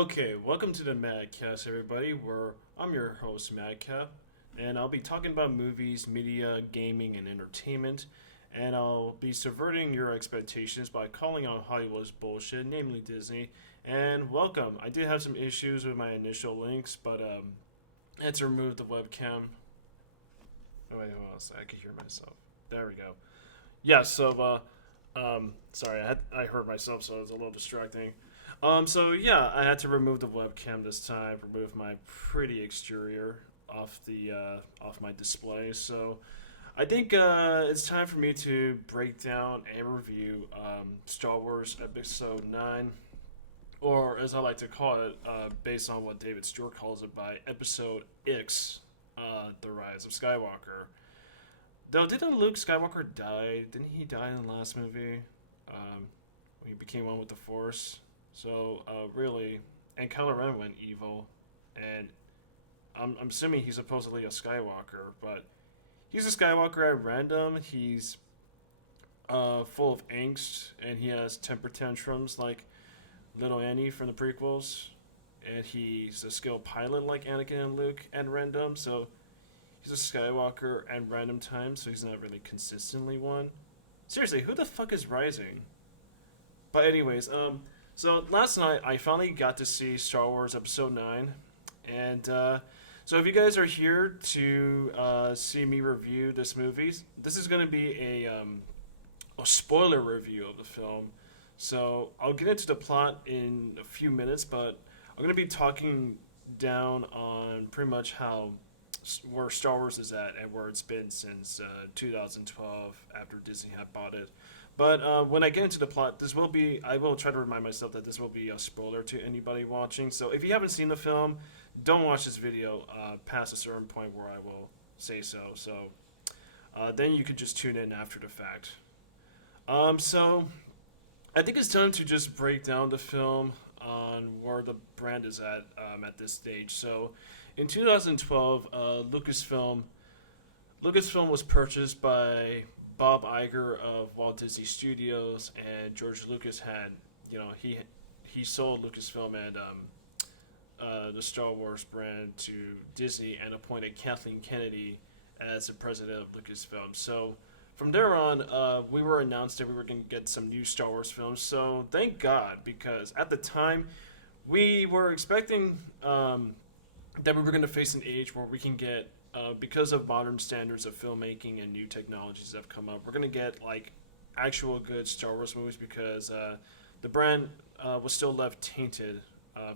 Okay, welcome to the MadCast, everybody. Where I'm your host, Madcap, and I'll be talking about movies, media, gaming, and entertainment. And I'll be subverting your expectations by calling out Hollywood's bullshit, namely Disney. And welcome. I did have some issues with my initial links, but I had to remove the webcam. Oh wait, hold on, I can hear myself. There we go. Yeah. Sorry, I heard myself, so it was a little distracting. So yeah, I had to remove the webcam this time, remove my pretty exterior off my display. So I think it's time for me to break down and review Star Wars Episode 9, or as I like to call it, based on what David Stewart calls it, by Episode Icks, The Rise of Skywalker. Though, didn't Luke Skywalker die? Didn't he die in the last movie? When he became one with the Force. So, really, and Kylo Ren went evil, and I'm assuming he's supposedly a Skywalker, but he's a Skywalker at random. He's full of angst, and he has temper tantrums like Little Annie from the prequels, and he's a skilled pilot like Anakin and Luke at random, so he's a Skywalker at random times, so he's not really consistently one. Seriously, who the fuck is Rising? But anyways, so last night I finally got to see Star Wars Episode 9, and so if you guys are here to see me review this movie, this is going to be a spoiler review of the film. So I'll get into the plot in a few minutes, but I'm going to be talking down on pretty much where Star Wars is at and where it's been since 2012 after Disney had bought it. But when I get into the plot, I will try to remind myself that this will be a spoiler to anybody watching. So if you haven't seen the film, don't watch this video past a certain point where I will say so. So then you could just tune in after the fact. So I think it's time to just break down the film on where the brand is at this stage. So in 2012, Lucasfilm was purchased by Bob Iger of Walt Disney Studios, and George Lucas had, he sold Lucasfilm and the Star Wars brand to Disney and appointed Kathleen Kennedy as the president of Lucasfilm. So from there on, we were announced that we were going to get some new Star Wars films. So thank God, because at the time we were expecting that we were going to face an age where we can get, because of modern standards of filmmaking and new technologies that have come up, we're going to get like actual good Star Wars movies, because the brand was still left tainted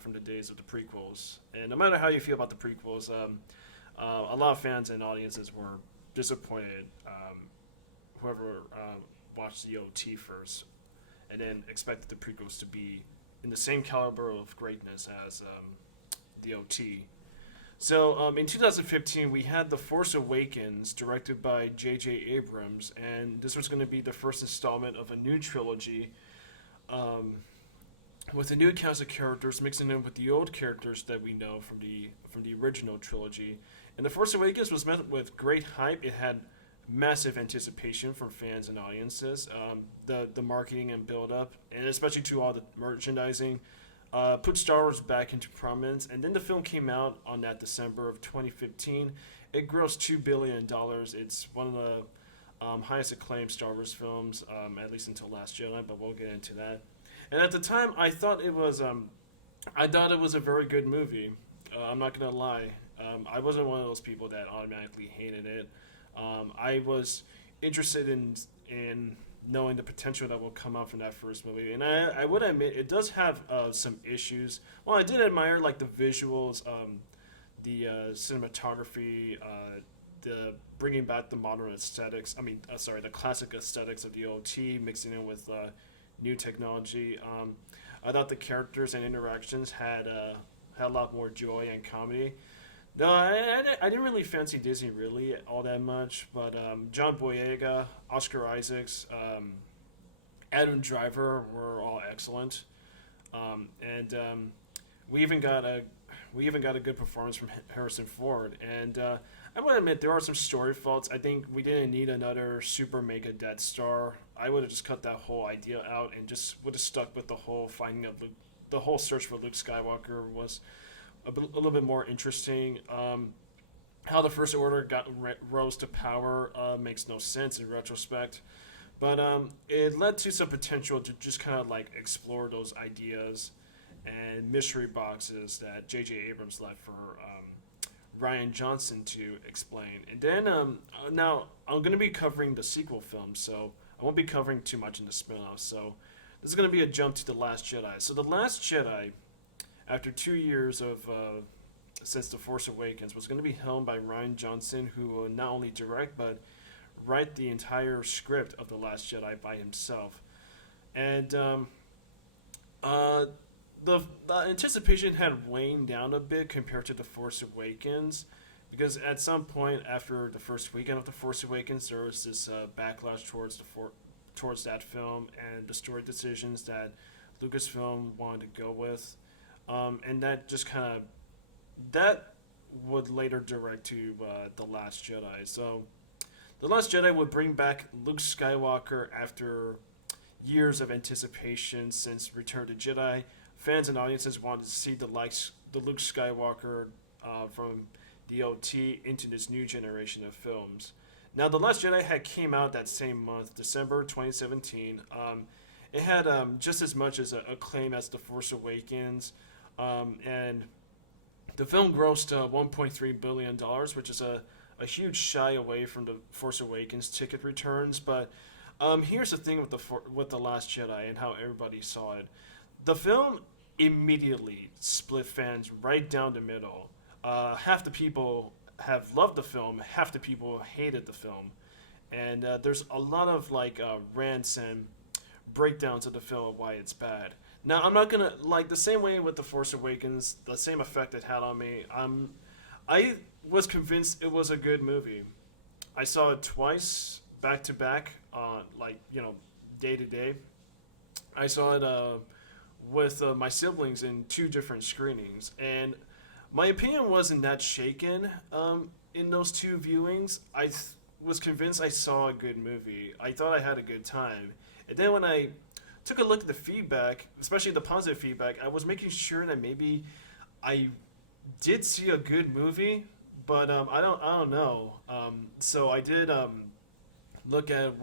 from the days of the prequels. And no matter how you feel about the prequels, a lot of fans and audiences were disappointed. Whoever watched the OT first and then expected the prequels to be in the same caliber of greatness as the OT. So in 2015, we had The Force Awakens, directed by J.J. Abrams, and this was going to be the first installment of a new trilogy, with a new cast of characters mixing in with the old characters that we know from the original trilogy. And The Force Awakens was met with great hype. It had massive anticipation from fans and audiences. The marketing and build up, and especially to all the merchandising, put Star Wars back into prominence. And then the film came out on that December of 2015. It grossed $2 billion. It's one of the highest acclaimed Star Wars films, at least until Last Jedi, but we'll get into that. And at the time, I thought it was a very good movie. I'm not gonna lie. I wasn't one of those people that automatically hated it. I was interested in knowing the potential that will come out from that first movie, and I would admit it does have some issues. Well, I did admire like the visuals, the cinematography, the bringing back the modern aesthetics. The classic aesthetics of the OT, mixing it with new technology. I thought the characters and interactions had a lot more joy and comedy. No, I didn't really fancy Disney really all that much, but John Boyega, Oscar Isaacs, Adam Driver were all excellent, and we even got a good performance from Harrison Ford. And I would admit there are some story faults. I think we didn't need another super mega Death Star. I would have just cut that whole idea out and just would have stuck with the whole finding of the whole search for Luke Skywalker was a little bit more interesting. How the First Order rose to power makes no sense in retrospect, but it led to some potential to just kind of like explore those ideas and mystery boxes that J.J. Abrams left for Ryan Johnson to explain. And then now I'm going to be covering the sequel film, so I won't be covering too much in the spin-off. So this is going to be a jump to The Last Jedi. So The Last Jedi, after 2 years of since The Force Awakens, was going to be helmed by Ryan Johnson, who will not only direct but write the entire script of The Last Jedi by himself. And the anticipation had waned down a bit compared to The Force Awakens, because at some point after the first weekend of The Force Awakens, there was this backlash towards that film and the story decisions that Lucasfilm wanted to go with, and that just kind of that would later direct to The Last Jedi. So The Last Jedi would bring back Luke Skywalker after years of anticipation since Return to Jedi. Fans and audiences wanted to see the Luke Skywalker from the OT into this new generation of films. Now, The Last Jedi had came out that same month, December 2017. It had just as much as acclaim as The Force Awakens, and the film grossed $1.3 billion, which is a huge shy away from The Force Awakens ticket returns. But here's the thing with The Last Jedi and how everybody saw it. The film immediately split fans right down the middle. Half the people have loved the film, half the people hated the film, and there's a lot of rants and breakdowns of the film of why it's bad. Now, I'm not gonna like the same way with The Force Awakens, the same effect it had on me. I was convinced it was a good movie. I saw it twice, back to back, day to day. I saw it with my siblings in 2 different screenings, and my opinion wasn't that shaken in those 2 viewings. I was convinced I saw a good movie. I thought I had a good time, and then when I took a look at the feedback, especially the positive feedback, I was making sure that maybe I did see a good movie, but I don't know. So I did look at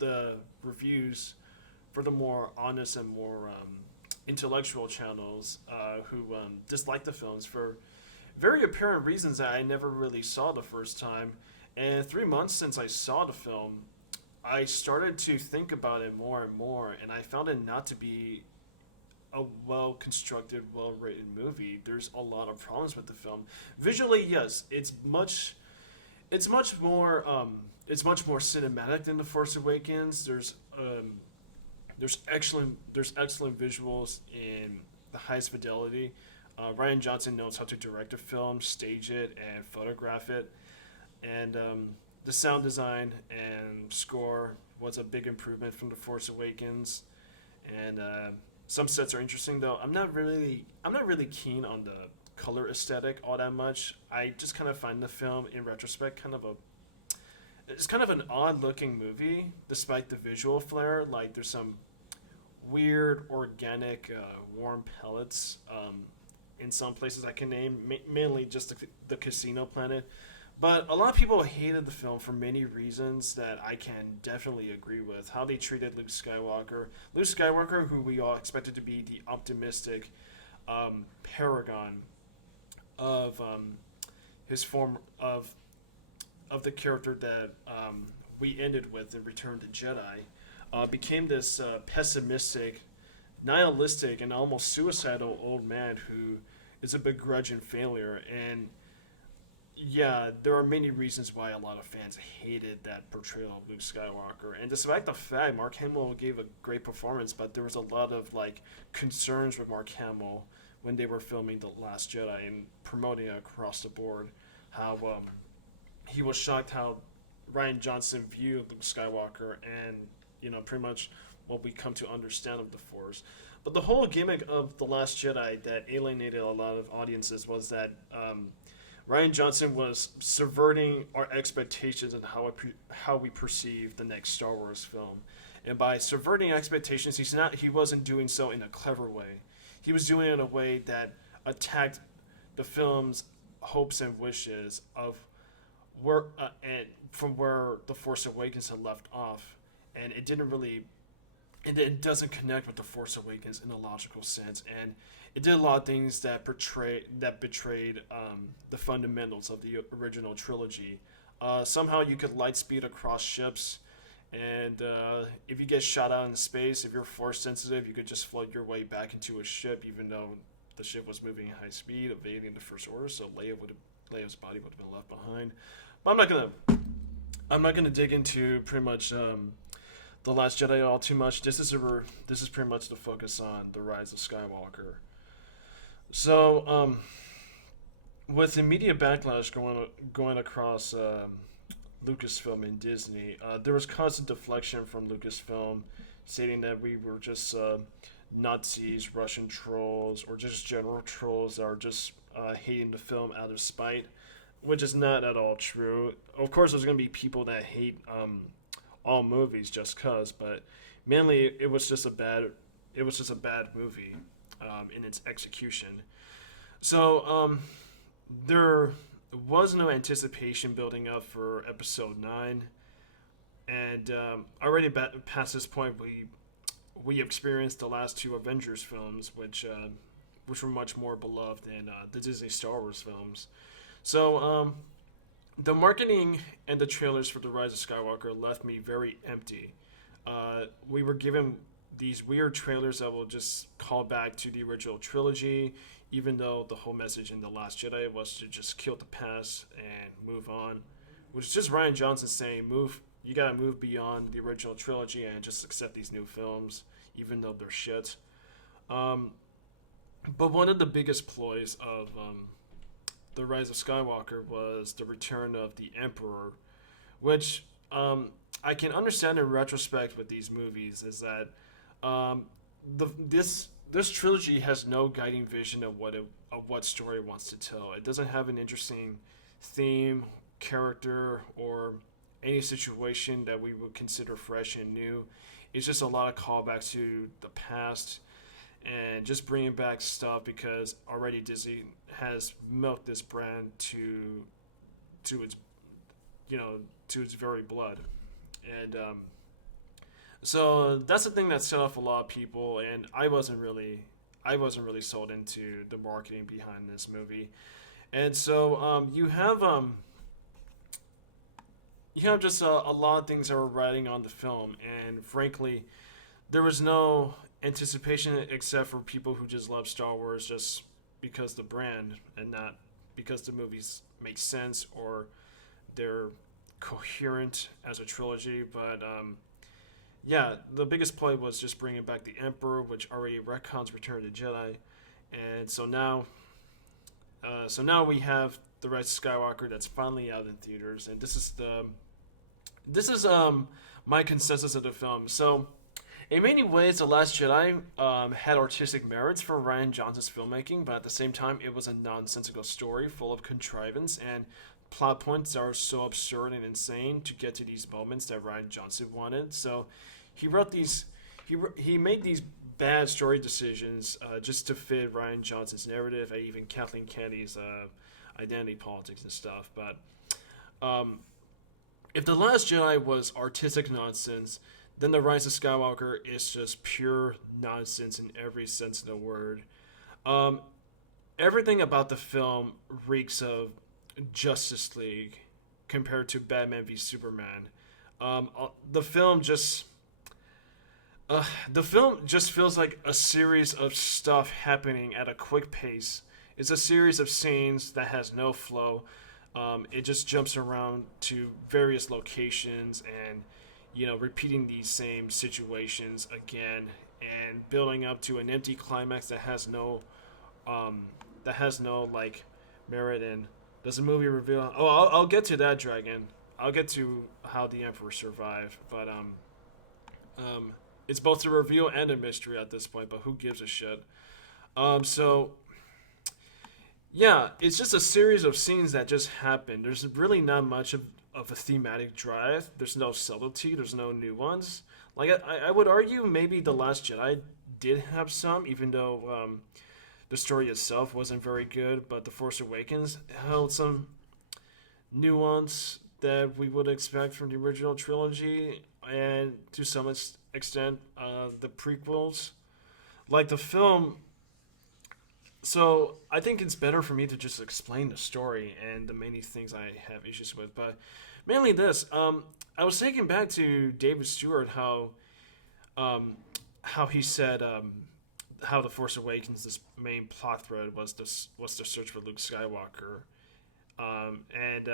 the reviews for the more honest and more intellectual channels who disliked the films for very apparent reasons that I never really saw the first time. And 3 months since I saw the film, I started to think about it more and more, and I found it not to be a well-constructed, well-written movie. There's a lot of problems with the film. Visually, yes, it's much more cinematic than The Force Awakens. There's excellent visuals in the highest fidelity. Ryan Johnson knows how to direct a film, stage it, and photograph it. And the sound design and score was a big improvement from The Force Awakens. And some sets are interesting, though. I'm not really keen on the color aesthetic all that much. I just kind of find the film, in retrospect, it's kind of an odd-looking movie, despite the visual flair. Like, there's some weird, organic, warm pellets in some places I can name, mainly just the casino planet. But a lot of people hated the film for many reasons that I can definitely agree with. How they treated Luke Skywalker, who we all expected to be the optimistic paragon of his form of the character that we ended with in Return to Jedi, became this pessimistic, nihilistic, and almost suicidal old man who is a begrudging failure. And yeah, there are many reasons why a lot of fans hated that portrayal of Luke Skywalker. And despite the fact Mark Hamill gave a great performance, but there was a lot of concerns with Mark Hamill when they were filming The Last Jedi and promoting it across the board. How he was shocked how Ryan Johnson viewed Luke Skywalker and pretty much what we come to understand of the Force. But the whole gimmick of The Last Jedi that alienated a lot of audiences was that Ryan Johnson was subverting our expectations and how we perceive the next Star Wars film. And by subverting expectations, he wasn't doing so in a clever way. He was doing it in a way that attacked the film's hopes and wishes of where and from where the Force Awakens had left off, and it doesn't connect with the Force Awakens in a logical sense, and it did a lot of things that betrayed the fundamentals of the original trilogy. Somehow you could light speed across ships, and if you get shot out in space, if you're force sensitive, you could just float your way back into a ship, even though the ship was moving at high speed, evading the First Order. So Leia's body would have been left behind. But I'm not gonna dig into pretty much the Last Jedi all too much. This is pretty much the focus on the Rise of Skywalker. So with the media backlash going across Lucasfilm and Disney, there was constant deflection from Lucasfilm, stating that we were just Nazis, Russian trolls, or just general trolls that are just hating the film out of spite, which is not at all true. Of course, there's going to be people that hate all movies just cause, but mainly it was just a bad movie in its execution. So there was no anticipation building up for Episode 9, and already past this point, we experienced the last two Avengers films, which were much more beloved than the Disney Star Wars films. So the marketing and the trailers for The Rise of Skywalker left me very empty. We were given these weird trailers that will just call back to the original trilogy, even though the whole message in The Last Jedi was to just kill the past and move on, which is just Rian Johnson saying, you gotta move beyond the original trilogy and just accept these new films, even though they're shit. But one of the biggest ploys of The Rise of Skywalker was the return of the Emperor, which I can understand in retrospect with these movies, is that this trilogy has no guiding vision of what story it wants to tell. It doesn't have an interesting theme, character, or any situation that we would consider fresh and new. It's just a lot of callbacks to the past and just bringing back stuff because already Disney has milked this brand to its very blood. And so that's the thing that set off a lot of people, and I wasn't really sold into the marketing behind this movie. And so you have just a lot of things that were riding on the film, and frankly, there was no anticipation except for people who just love Star Wars just because the brand and not because the movies make sense or they're coherent as a trilogy. But yeah, the biggest play was just bringing back the Emperor, which already retcons Return of the Jedi, and so now we have The Rise of Skywalker that's finally out in theaters, and this is my consensus of the film. So in many ways, The Last Jedi had artistic merits for Rian Johnson's filmmaking, but at the same time, it was a nonsensical story full of contrivance and plot points that are so absurd and insane to get to these moments that Rian Johnson wanted. So he made these bad story decisions just to fit Rian Johnson's narrative and even Kathleen Kennedy's identity politics and stuff. But if The Last Jedi was artistic nonsense, then The Rise of Skywalker is just pure nonsense in every sense of the word. Everything about the film reeks of Justice League compared to Batman v Superman. The film just feels like a series of stuff happening at a quick pace. It's a series of scenes that has no flow. It just jumps around to various locations and repeating these same situations again and building up to an empty climax that has no like merit. And does the movie reveal? Oh, I'll get to that, Dragon. I'll get to how the Emperor survived, but it's both a reveal and a mystery at this point. But who gives a shit? So yeah, it's just a series of scenes that just happen. There's really not much of a thematic drive. There's no subtlety. There's no nuance. Like I would argue maybe The Last Jedi did have some, even though the story itself wasn't very good. But The Force Awakens held some nuance that we would expect from the original trilogy, and to some extent, the prequels. Like the film. So I think it's better for me to just explain the story and the many things I have issues with, but mainly this. I was taken back to David Stewart, how he said how the Force Awakens, this main plot thread was the search for Luke Skywalker, and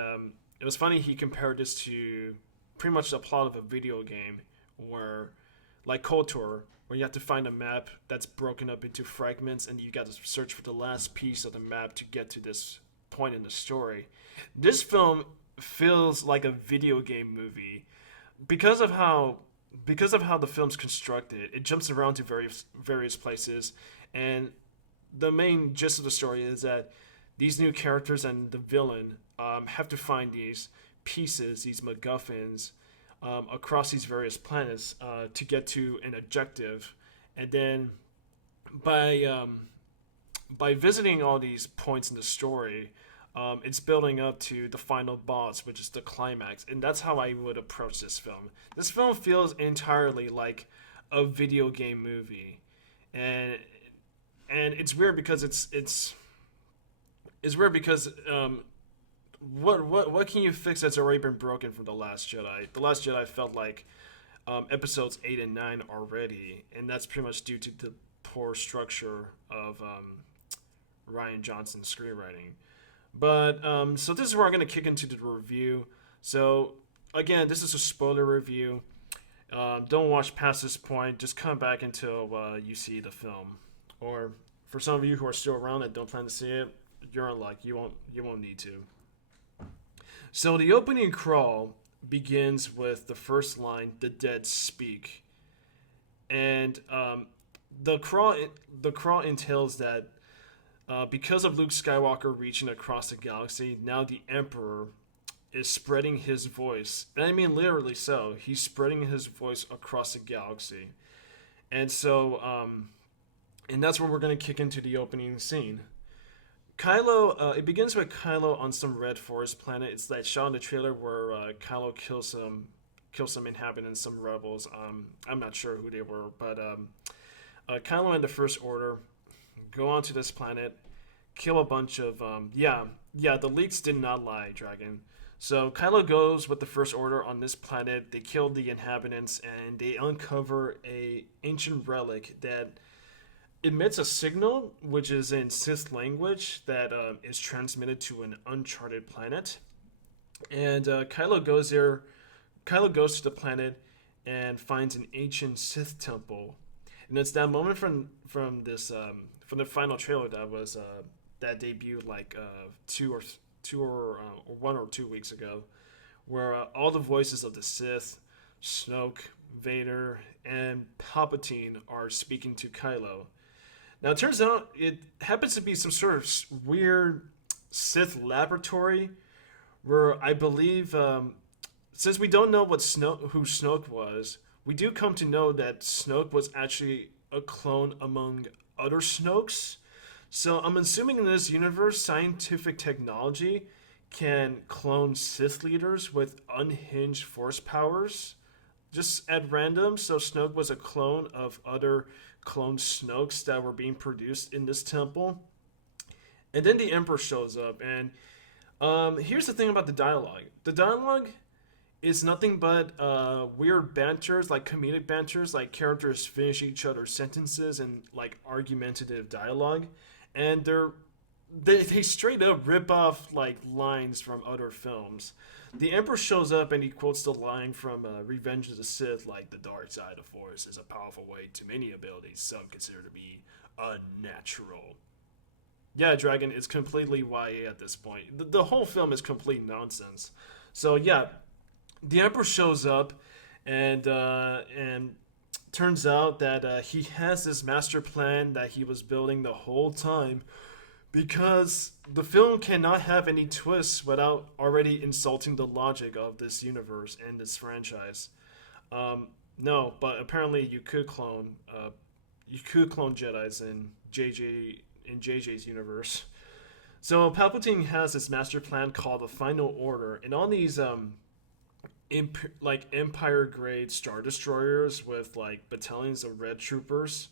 it was funny he compared this to pretty much the plot of a video game where, like KOTOR, where you have to find a map that's broken up into fragments and you got to search for the last piece of the map to get to this point in the story. This film feels like a video game movie because of how the film's constructed. It jumps around to various places, and the main gist of the story is that these new characters and the villain have to find these pieces, these MacGuffins, across these various planets to get to an objective, and then by by visiting all these points in the story, it's building up to the final boss, which is the climax, and that's how I would approach this film. This film feels entirely like a video game movie, and it's weird because it's weird because what can you fix that's already been broken from The Last Jedi? The Last Jedi felt like episodes 8 and 9 already, and that's pretty much due to the poor structure of Rian Johnson's screenwriting. But so this is where I'm going to kick into the review. So again, this is a spoiler review. Don't watch past this point. Just come back until you see the film. Or for some of you who are still around and don't plan to see it, you're unlucky. You won't need to. So the opening crawl begins with the first line, "The dead speak," and the crawl entails that because of Luke Skywalker reaching across the galaxy, now the Emperor is spreading his voice, and I mean literally so. He's spreading his voice across the galaxy, and so and that's where we're going to kick into the opening scene. Kylo, it begins with Kylo on some red forest planet. It's that shot in the trailer where Kylo kills some inhabitants, some rebels. I'm not sure who they were, but Kylo and the First Order go onto this planet, kill a bunch of the leaks did not lie, Dragon. So Kylo goes with the First Order on this planet. They kill the inhabitants and they uncover a ancient relic that emits a signal, which is in Sith language, that is transmitted to an uncharted planet. And Kylo goes there. Kylo goes to the planet and finds an ancient Sith temple. And it's that moment from the final trailer that debuted like 1 or 2 weeks ago, where all the voices of the Sith, Snoke, Vader, and Palpatine are speaking to Kylo. Now, it turns out it happens to be some sort of weird Sith laboratory where I believe, since we don't know who Snoke was, we do come to know that Snoke was actually a clone among other Snokes. So I'm assuming in this universe, scientific technology can clone Sith leaders with unhinged force powers just at random. So Snoke was a clone of other clone Snokes that were being produced in this temple. And then the Emperor shows up, and here's the thing about the dialogue. The dialogue is nothing but weird banters, like comedic banters, like characters finish each other's sentences and like argumentative dialogue, and they straight up rip off like lines from other films. The Emperor shows up and he quotes the line from Revenge of the Sith, like, "The dark side of the Force is a powerful way to many abilities some consider to be unnatural." Yeah, Dragon, it's completely YA at this point. The whole film is complete nonsense. So yeah, the Emperor shows up, and turns out that he has this master plan that he was building the whole time, because the film cannot have any twists without already insulting the logic of this universe and this franchise. No, but apparently you could clone Jedi's in JJ's universe. So Palpatine has this master plan called the Final Order, and all these like Empire grade star destroyers with like battalions of Red troopers,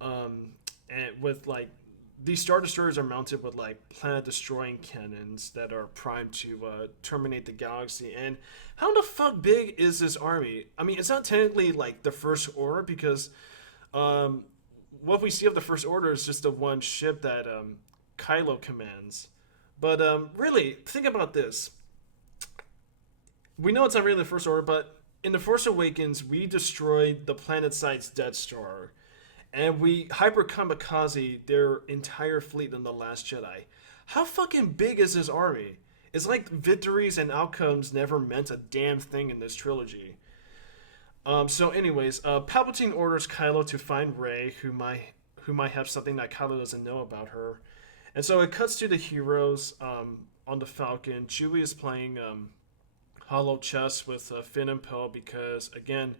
um, and with like these star destroyers are mounted with like planet destroying cannons that are primed to terminate the galaxy. And how the fuck big is this army? I mean, it's not technically like the First Order because um, what we see of the First Order is just the one ship that Kylo commands. But really, think about this. We know it's not really the First Order, but in The Force Awakens, we destroyed the planet-sized Death Star, and we hyper kamikaze their entire fleet in The Last Jedi. How fucking big is this army? It's like victories and outcomes never meant a damn thing in this trilogy. Palpatine orders Kylo to find Rey, who might have something that Kylo doesn't know about her. And so it cuts to the heroes on the Falcon. Chewie is playing hollow chess with Finn and Poe because, again,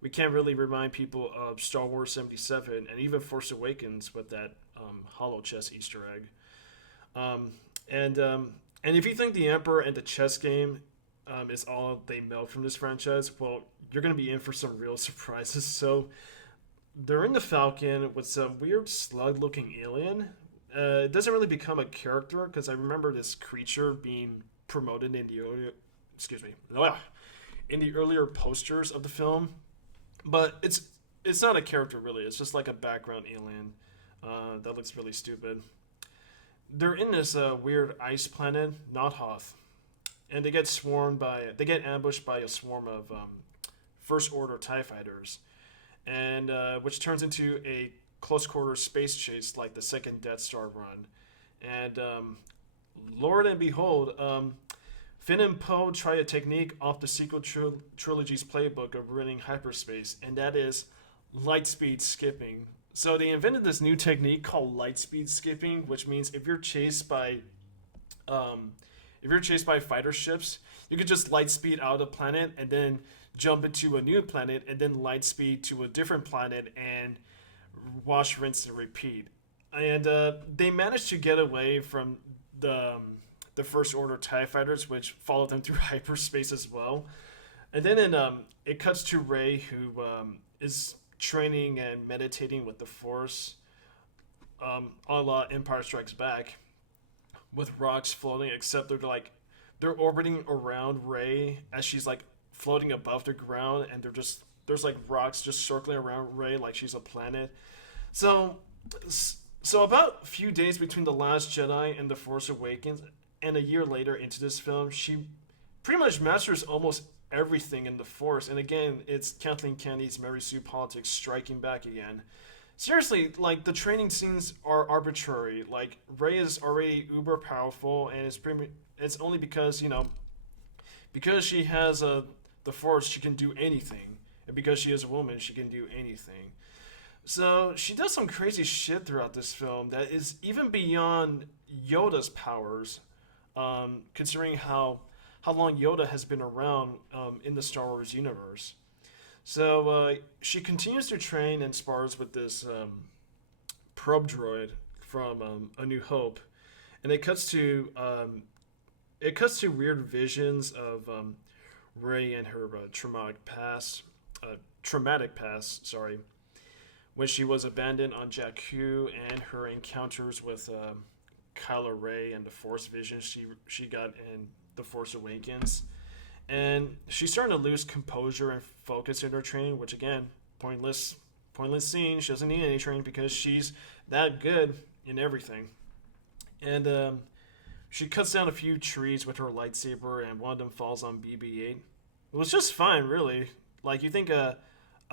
we can't really remind people of Star Wars 77 and even Force Awakens with that hollow chess Easter egg. Um, and if you think the Emperor and the chess game is all they milk from this franchise, well, you're going to be in for some real surprises. So they're in the Falcon with some weird slug-looking alien. It doesn't really become a character because I remember this creature being promoted in the earlier, excuse me, in the earlier posters of the film, but it's not a character really. It's just like a background alien that looks really stupid. They're in this weird ice planet, Nothoth, and they get ambushed by a swarm of First Order Tie fighters, and which turns into a close quarter space chase like the second Death Star run. And Lord and behold, Finn and Poe try a technique off the sequel trilogy's playbook of ruining hyperspace, and that is light speed skipping. So they invented this new technique called light speed skipping, which means um, if you're chased by fighter ships, you could just light speed out of the planet and then jump into a new planet and then light speed to a different planet and wash, rinse, and repeat. And they managed to get away from the First Order Tie fighters, which followed them through hyperspace as well. And then it cuts to Rey, who is training and meditating with the Force, a la Empire Strikes Back, with rocks floating. Except they're orbiting around Rey as she's like floating above the ground, and there's like rocks just circling around Rey like she's a planet. So, so about a few days between The Last Jedi and The Force Awakens, and a year later into this film, she pretty much masters almost everything in the Force. And again, it's Kathleen Kennedy's Mary Sue politics striking back again. Seriously, like the training scenes are arbitrary. Like Rey is already uber powerful, and it's only because because she has the Force, she can do anything, and because she is a woman, she can do anything. So she does some crazy shit throughout this film that is even beyond Yoda's powers, considering how long Yoda has been around in the Star Wars universe. So she continues to train and spars with this probe droid from A New Hope, and it cuts to weird visions of Rey and her traumatic past. Sorry, when she was abandoned on Jakku, and her encounters with Kylo Ren and the Force visions she got in The Force Awakens. And she's starting to lose composure and focus in her training, which again, pointless scene. She doesn't need any training because she's that good in everything. And she cuts down a few trees with her lightsaber, and one of them falls on BB-8. It was just fine, really. Like you think a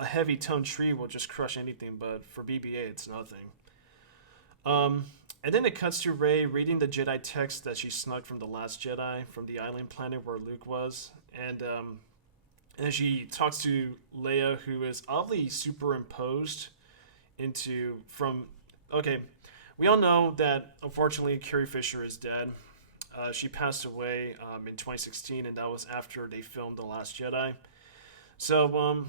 heavy toned tree will just crush anything, but for BB-8, it's nothing. And then it cuts to Rey reading the Jedi text that she snuck from The Last Jedi from the island planet where Luke was. And she talks to Leia, who is oddly superimposed into from. Okay, we all know that unfortunately Carrie Fisher is dead. She passed away in 2016, and that was after they filmed The Last Jedi. So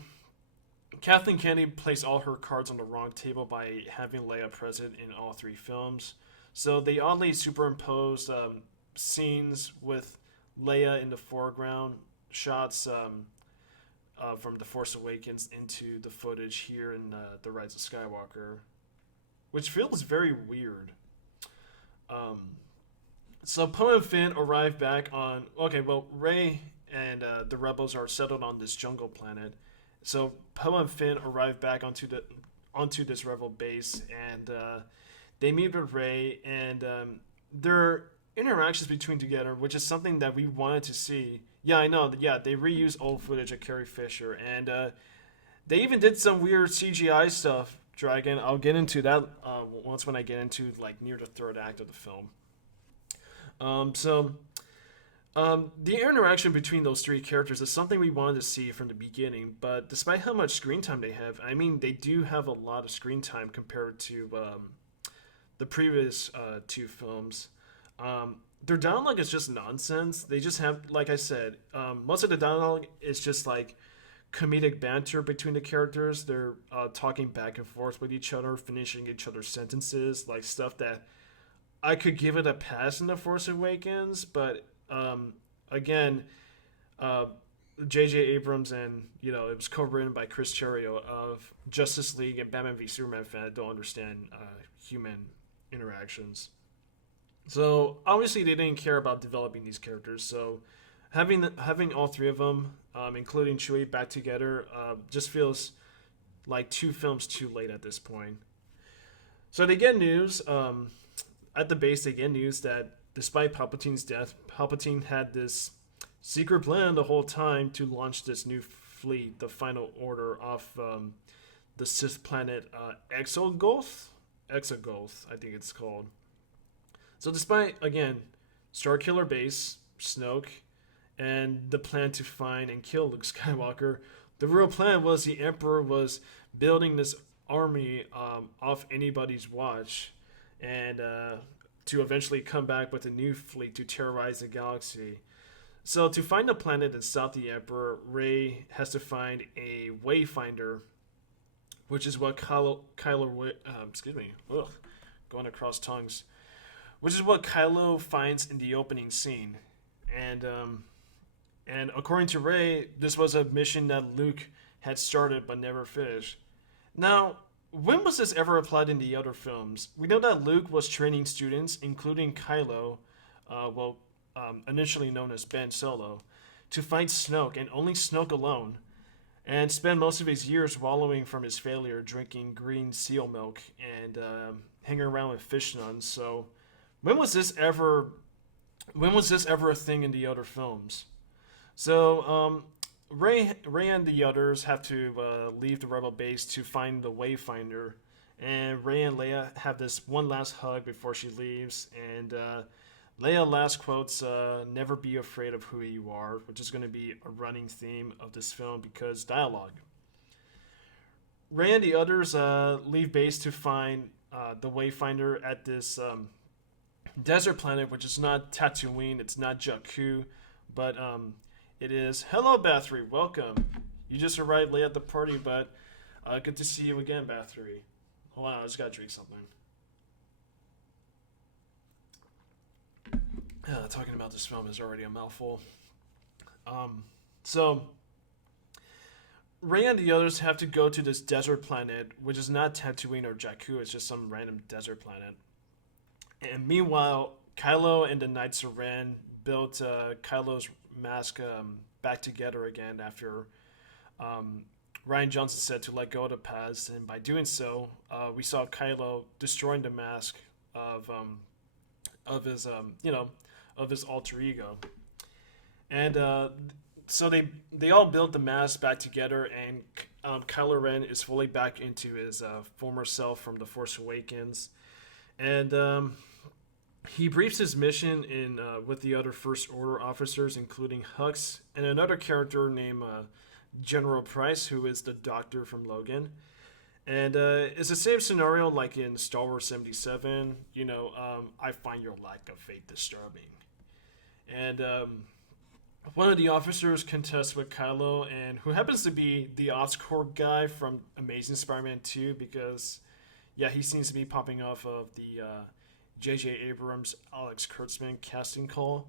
Kathleen Kennedy placed all her cards on the wrong table by having Leia present in all three films. So they oddly superimposed scenes with Leia in the foreground shots from The Force Awakens into the footage here in The Rise of Skywalker, which feels very weird. Um, so Poe and Finn arrive back on. Okay, well, Rey and the rebels are settled on this jungle planet. So Poe and Finn arrive back onto this rebel base, and they meet with Rey, and their interactions between together, which is something that we wanted to see. Yeah, I know. Yeah, they reused old footage of Carrie Fisher, and they even did some weird CGI stuff. Dragon. I'll get into that once when I get into like near the third act of the film. So the interaction between those three characters is something we wanted to see from the beginning, but despite how much screen time they have, I mean, they do have a lot of screen time compared to the previous two films. Their dialogue is just nonsense. They just have, like I said, most of the dialogue is just like comedic banter between the characters. They're talking back and forth with each other, finishing each other's sentences, like stuff that I could give it a pass in The Force Awakens, but again, uh, J.J. Abrams and it was co-written by Chris Terrio of Justice League and Batman v Superman fan that don't understand human interactions. So obviously they didn't care about developing these characters. So having all three of them, including Chewie, back together, just feels like two films too late at this point. So they get news at the base. They get news that despite Palpatine's death, Palpatine had this secret plan the whole time to launch this new fleet, the Final Order, off the Sith planet Exogolth. Exogolth, I think it's called. So despite, again, Starkiller Base, Snoke, and the plan to find and kill Luke Skywalker, the real plan was the Emperor was building this army off anybody's watch, and to eventually come back with a new fleet to terrorize the galaxy. So to find the planet and stop the Emperor, Rey has to find a Wayfinder, which is what going across tongues, which is what Kylo finds in the opening scene, and according to Rey, this was a mission that Luke had started but never finished. Now, when was this ever applied in the other films? We know that Luke was training students, including Kylo, initially known as Ben Solo, to fight Snoke, and only Snoke alone, and spend most of his years wallowing from his failure, drinking green seal milk and hanging around with fish nuns. So, when was this ever a thing in the other films? So, Rey and the others have to leave the rebel base to find the Wayfinder, and Rey and Leia have this one last hug before she leaves, and Leia last quotes, "Never be afraid of who you are," which is going to be a running theme of this film because dialogue. Rey and the others leave base to find the Wayfinder at this desert planet, which is not Tatooine, it's not Jakku, but it is. Hello, Bathory, welcome. You just arrived late at the party, but good to see you again, Bathory. Hold on, I just gotta drink something. Talking about this film is already a mouthful. So, Rey and the others have to go to this desert planet, which is not Tatooine or Jakku, it's just some random desert planet. And meanwhile, Kylo and the Knights of Ren built Kylo's mask back together again after Rian Johnson said to let go of the past, and by doing so, we saw Kylo destroying the mask of his of his alter ego, and so they all built the mask back together, and Kylo Ren is fully back into his former self from The Force Awakens, and he briefs his mission in with the other First Order officers, including Hux and another character named General Price, who is the Doctor from Logan. And it's the same scenario like in Star Wars 77. I find your lack of faith disturbing. And one of the officers contests with Kylo, and who happens to be the Oscorp guy from Amazing Spider-Man 2, because yeah, he seems to be popping off of the J.J. Abrams Alex Kurtzman casting call,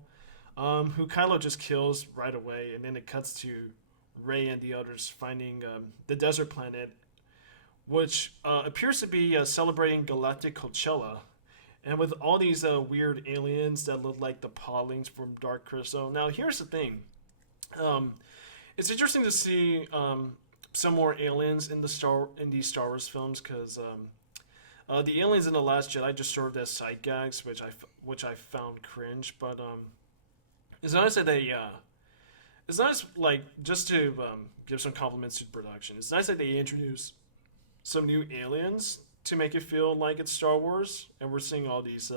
who Kylo just kills right away, and then it cuts to Rey and the others finding the desert planet, which appears to be celebrating Galactic Coachella, and with all these weird aliens that look like the Podlings from Dark Crystal. Now, here's the thing: um, it's interesting to see some more aliens in these Star Wars films, because the aliens in the Last Jedi just served as sight gags, which I found cringe. But it's nice that they it's nice, like, just to give some compliments to the production. It's nice that they introduce some new aliens to make it feel like it's Star Wars, and we're seeing all these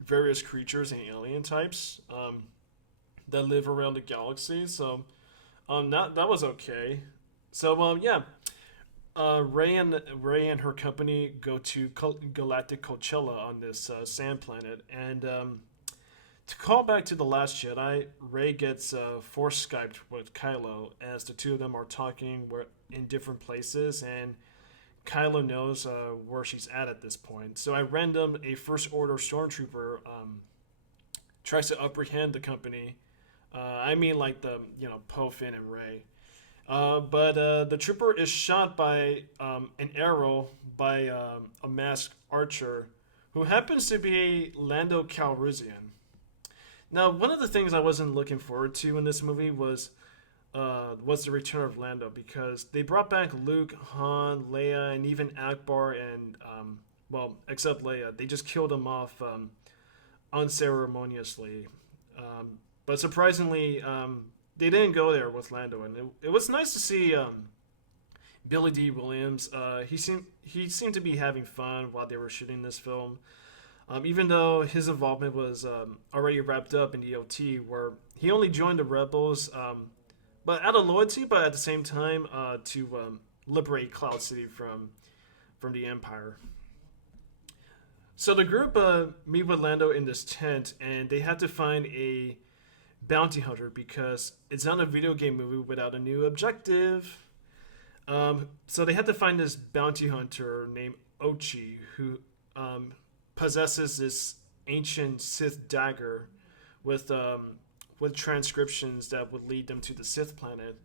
various creatures and alien types that live around the galaxy. So that was okay. So yeah, Ray and her company go to Galactic Coachella on this sand planet, and to call back to the Last Jedi, Ray gets force Skyped with Kylo as the two of them are talking in different places, and Kylo knows where she's at this point. So at random, a First Order stormtrooper tries to apprehend the company. I mean, like Poe, Finn, and Ray. But the trooper is shot by an arrow by a masked archer who happens to be Lando Calrissian. Now, one of the things I wasn't looking forward to in this movie was the return of Lando, because they brought back Luke, Han, Leia, and even Akbar, and except Leia, they just killed him off unceremoniously. But surprisingly, they didn't go there with Lando, and it was nice to see Billy D. Williams. He seemed to be having fun while they were shooting this film. Even though his involvement was already wrapped up in the OT, where he only joined the Rebels, but out of loyalty, but at the same time to liberate Cloud City from the Empire. So the group meet with Lando in this tent, and they have to find a bounty hunter because it's not a video game movie without a new objective. So they have to find this bounty hunter named Ochi, who possesses this ancient Sith dagger with transcriptions that would lead them to the Sith planet.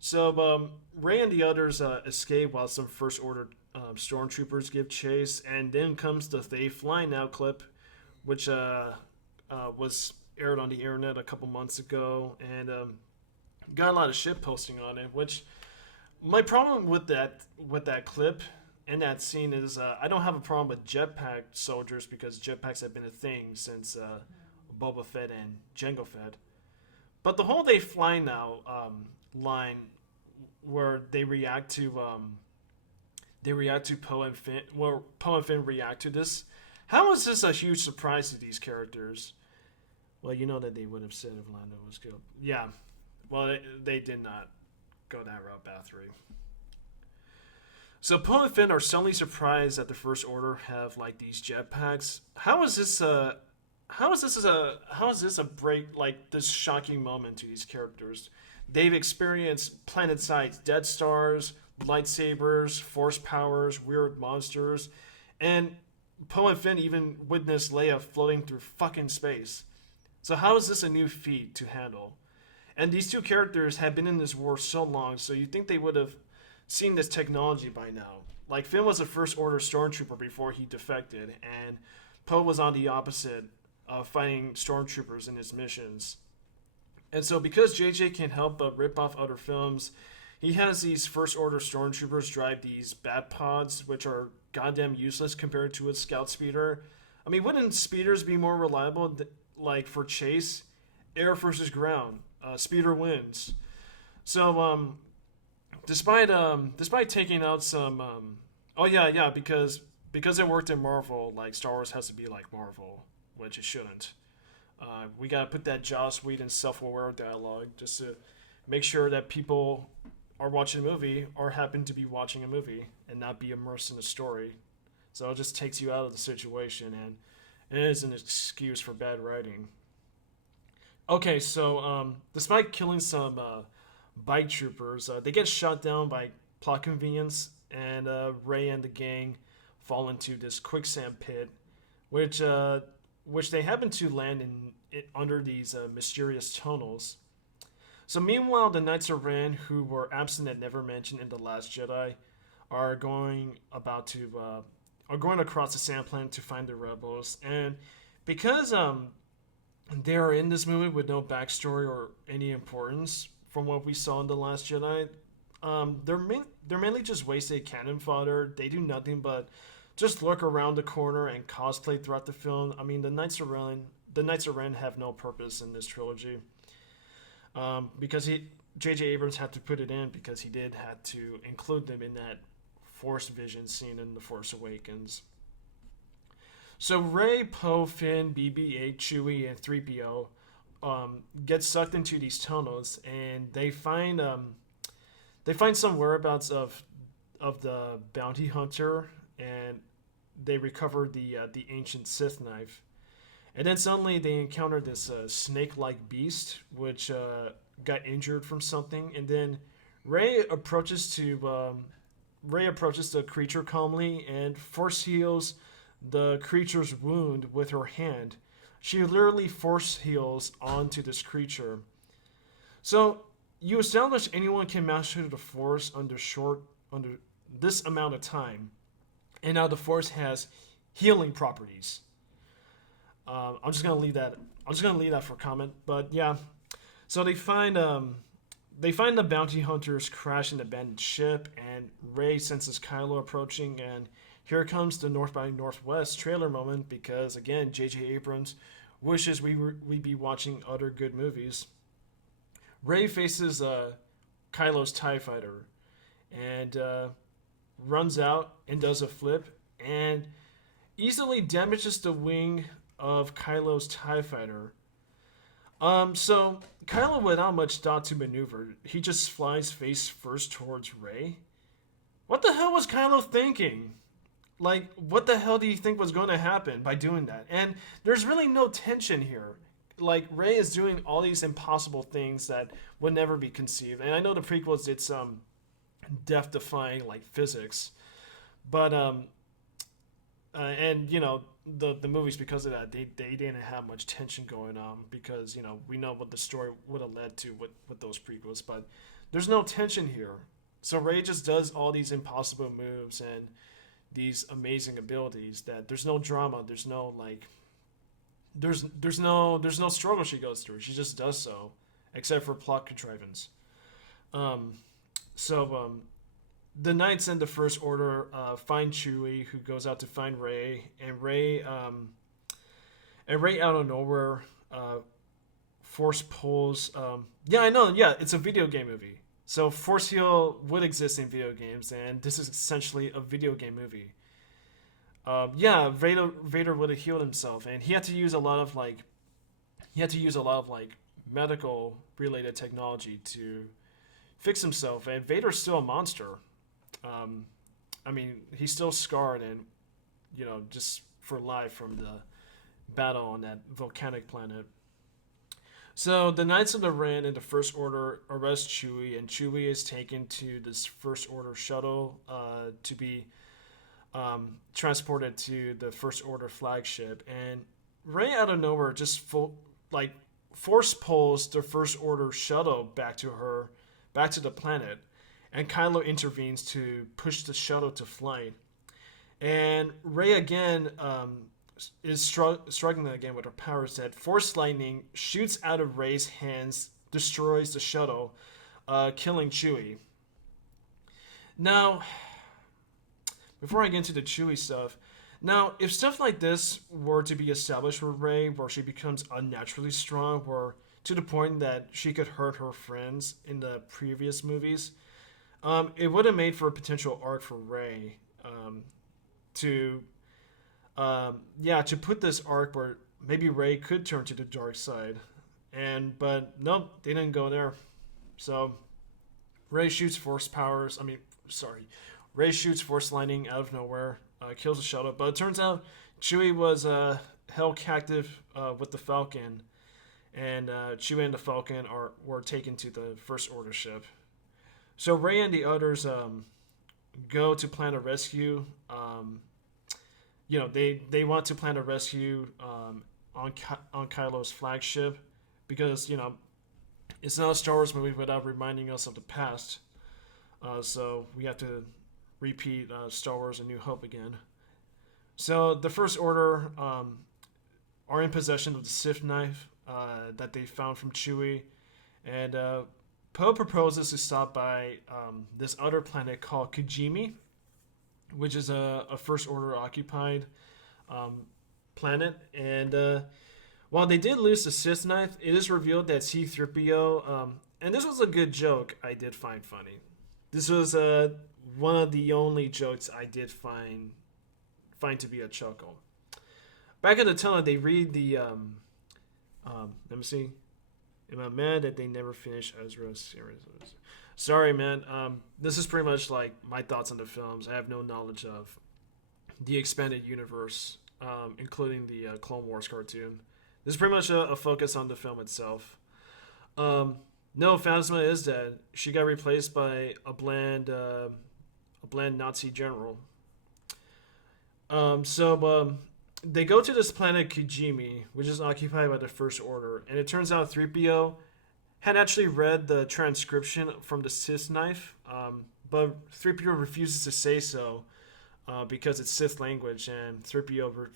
So Rey and the others escape while some First Order stormtroopers give chase, and then comes the "They Fly Now" clip, which was aired on the internet a couple months ago, and got a lot of shit posting on it. Which my problem with that clip and that scene is I don't have a problem with jetpack soldiers, because jetpacks have been a thing since Boba Fett and Jango Fett. But the whole "They Fly Now" line, where they react to Poe and Finn. Well, Poe and Finn react to this. How is this a huge surprise to these characters? Well, you know that they would have said if Lando was killed. Yeah. Well, they did not go that route, Bathory. So Poe and Finn are suddenly surprised that the First Order have like these jetpacks. How is this a break, like this shocking moment to these characters? They've experienced planet-sized Death Stars, lightsabers, force powers, weird monsters, and Poe and Finn even witnessed Leia floating through fucking space. So how is this a new feat to handle? And these two characters have been in this war so long, so you'd think they would have seen this technology by now. Like, Finn was a First Order stormtrooper before he defected, and Poe was on the opposite, fighting stormtroopers in his missions. And so because JJ can't help but rip off other films, he has these First Order stormtroopers drive these bat pods, which are goddamn useless compared to a scout speeder. I mean, wouldn't speeders be more reliable, like, for chase? Air versus ground. Speeder wins. So, despite taking out some, because it worked in Marvel, like, Star Wars has to be like Marvel, which it shouldn't. We gotta put that Joss Whedon self-aware dialogue just to make sure that people are watching a movie or happen to be watching a movie and not be immersed in the story. So it just takes you out of the situation, and it is an excuse for bad writing. Okay, so despite killing some bike troopers, they get shot down by plot convenience, and Ray and the gang fall into this quicksand pit, which which they happen to land in under these mysterious tunnels. So meanwhile, the Knights of Ren, who were absent and never mentioned in the Last Jedi, are going about to are going across the sand planet to find the rebels, and because they are in this movie with no backstory or any importance from what we saw in the Last Jedi. They're mainly just wasted cannon fodder. They do nothing but just lurk around the corner and cosplay throughout the film. I mean, the Knights of Ren have no purpose in this trilogy, because J.J. Abrams had to put it in because he did had to include them in that Force Vision scene in The Force Awakens. So Ray, Poe, Finn, BB-8, Chewie, and 3PO get sucked into these tunnels, and they find some whereabouts of the bounty hunter, and they recover the ancient Sith knife. And then suddenly they encounter this snake-like beast, which got injured from something. And then Ray approaches to Ray approaches the creature calmly and force heals the creature's wound with her hand. She literally force heals onto this creature. So you establish anyone can master the Force under this amount of time, and now the Force has healing properties. I'm just gonna leave that. I'm just gonna leave that for comment. But yeah, so they find the bounty hunters crash an abandoned ship, and Rey senses Kylo approaching, and here comes the North by Northwest trailer moment because again, J.J. Abrams wishes we be watching other good movies. Rey faces Kylo's TIE fighter, and runs out and does a flip and easily damages the wing of Kylo's TIE fighter. So Kylo, without much thought to maneuver, he just flies face first towards Rey. What the hell was Kylo thinking? Like, what the hell do you think was going to happen by doing that? And there's really no tension here. Like, Rey is doing all these impossible things that would never be conceived. And I know the prequels did some death-defying, like, physics. But, and, you know, the movies, because of that, they didn't have much tension going on because, you know, we know what the story would have led to with those prequels. But there's no tension here. So Rey just does all these impossible moves and these amazing abilities that there's no drama, there's no like there's no struggle she goes through. She just does so, except for plot contrivance. So the Knights in the First Order find Chewie, who goes out to find Rey, and Rey out of nowhere force pulls. Yeah, I know. Yeah, it's a video game movie. So force heal would exist in video games, and this is essentially a video game movie. Yeah, Vader would have healed himself, and he had to use a lot of medical related technology to fix himself. And Vader's still a monster. I mean, he's still scarred, and you know, just for life from the battle on that volcanic planet. So the Knights of the Ren and the First Order arrest Chewie, and Chewie is taken to this First Order shuttle to be transported to the First Order flagship. And Rey out of nowhere just force pulls the First Order shuttle back to the planet, and Kylo intervenes to push the shuttle to flight. And Rey again is struggling again with her powers that Force lightning shoots out of Rey's hands, destroys the shuttle, killing Chewie. Now, before I get into the Chewie stuff, now if stuff like this were to be established with Rey, where she becomes unnaturally strong, or to the point that she could hurt her friends in the previous movies, it would have made for a potential arc for Rey to put this arc where maybe Rey could turn to the dark side, but nope, they didn't go there. So Rey shoots Rey shoots force lightning out of nowhere, kills the shuttle. But it turns out Chewie was held captive with the Falcon, and Chewie and the Falcon were taken to the First Order ship. So Rey and the others go to plan a rescue. They want to plan a rescue on Kylo's flagship because it's not a Star Wars movie without reminding us of the past. So we have to repeat Star Wars: A New Hope again. So the First Order are in possession of the Sith knife that they found from Chewie, and Poe proposes to stop by this other planet called Kijimi, which is a First Order occupied planet. And while they did lose the Sith knife, it is revealed that C-3PO, and this was a good joke I did find funny. This was one of the only jokes I did find to be a chuckle. Back in the tunnel, they read the let me see. Am I mad that they never finished Ezra's series? Sorry, man. This is pretty much like my thoughts on the films. I have no knowledge of the expanded universe, including the Clone Wars cartoon. This is pretty much a focus on the film itself. No, Phasma is dead. She got replaced by a bland Nazi general. They go to this planet Kijimi, which is occupied by the First Order, and it turns out 3PO had actually read the transcription from the Sith knife, but 3PO refuses to say so because it's Sith language, and 3PO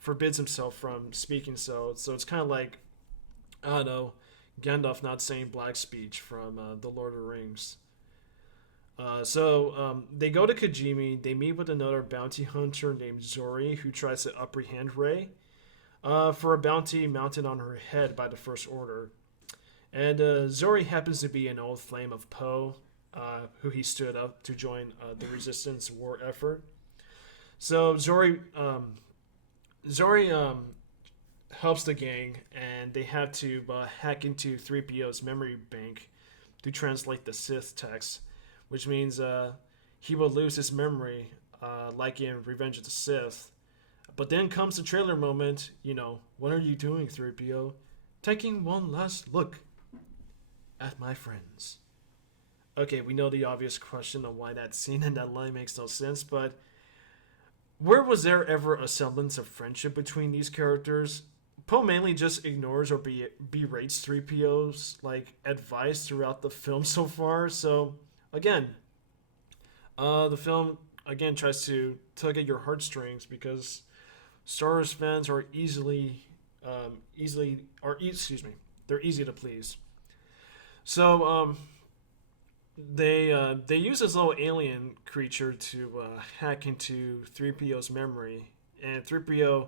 forbids himself from speaking so. So it's kind of like, I don't know, Gandalf not saying black speech from The Lord of the Rings. They go to Kijimi. They meet with another bounty hunter named Zori, who tries to apprehend Rey for a bounty mounted on her head by the First Order. And Zori happens to be an old flame of Poe, who he stood up to join the Resistance war effort. So Zori helps the gang, and they have to hack into 3PO's memory bank to translate the Sith text, which means he will lose his memory, like in Revenge of the Sith. But then comes the trailer moment. What are you doing, 3PO? Taking one last look at my friends. Okay, we know the obvious question of why that scene and that line makes no sense, but where was there ever a semblance of friendship between these characters? Poe mainly just ignores or berates 3PO's advice throughout the film so far. So again, the film again tries to tug at your heartstrings because Star Wars fans are they're easy to please. So they use this little alien creature to hack into 3PO's memory, and 3PO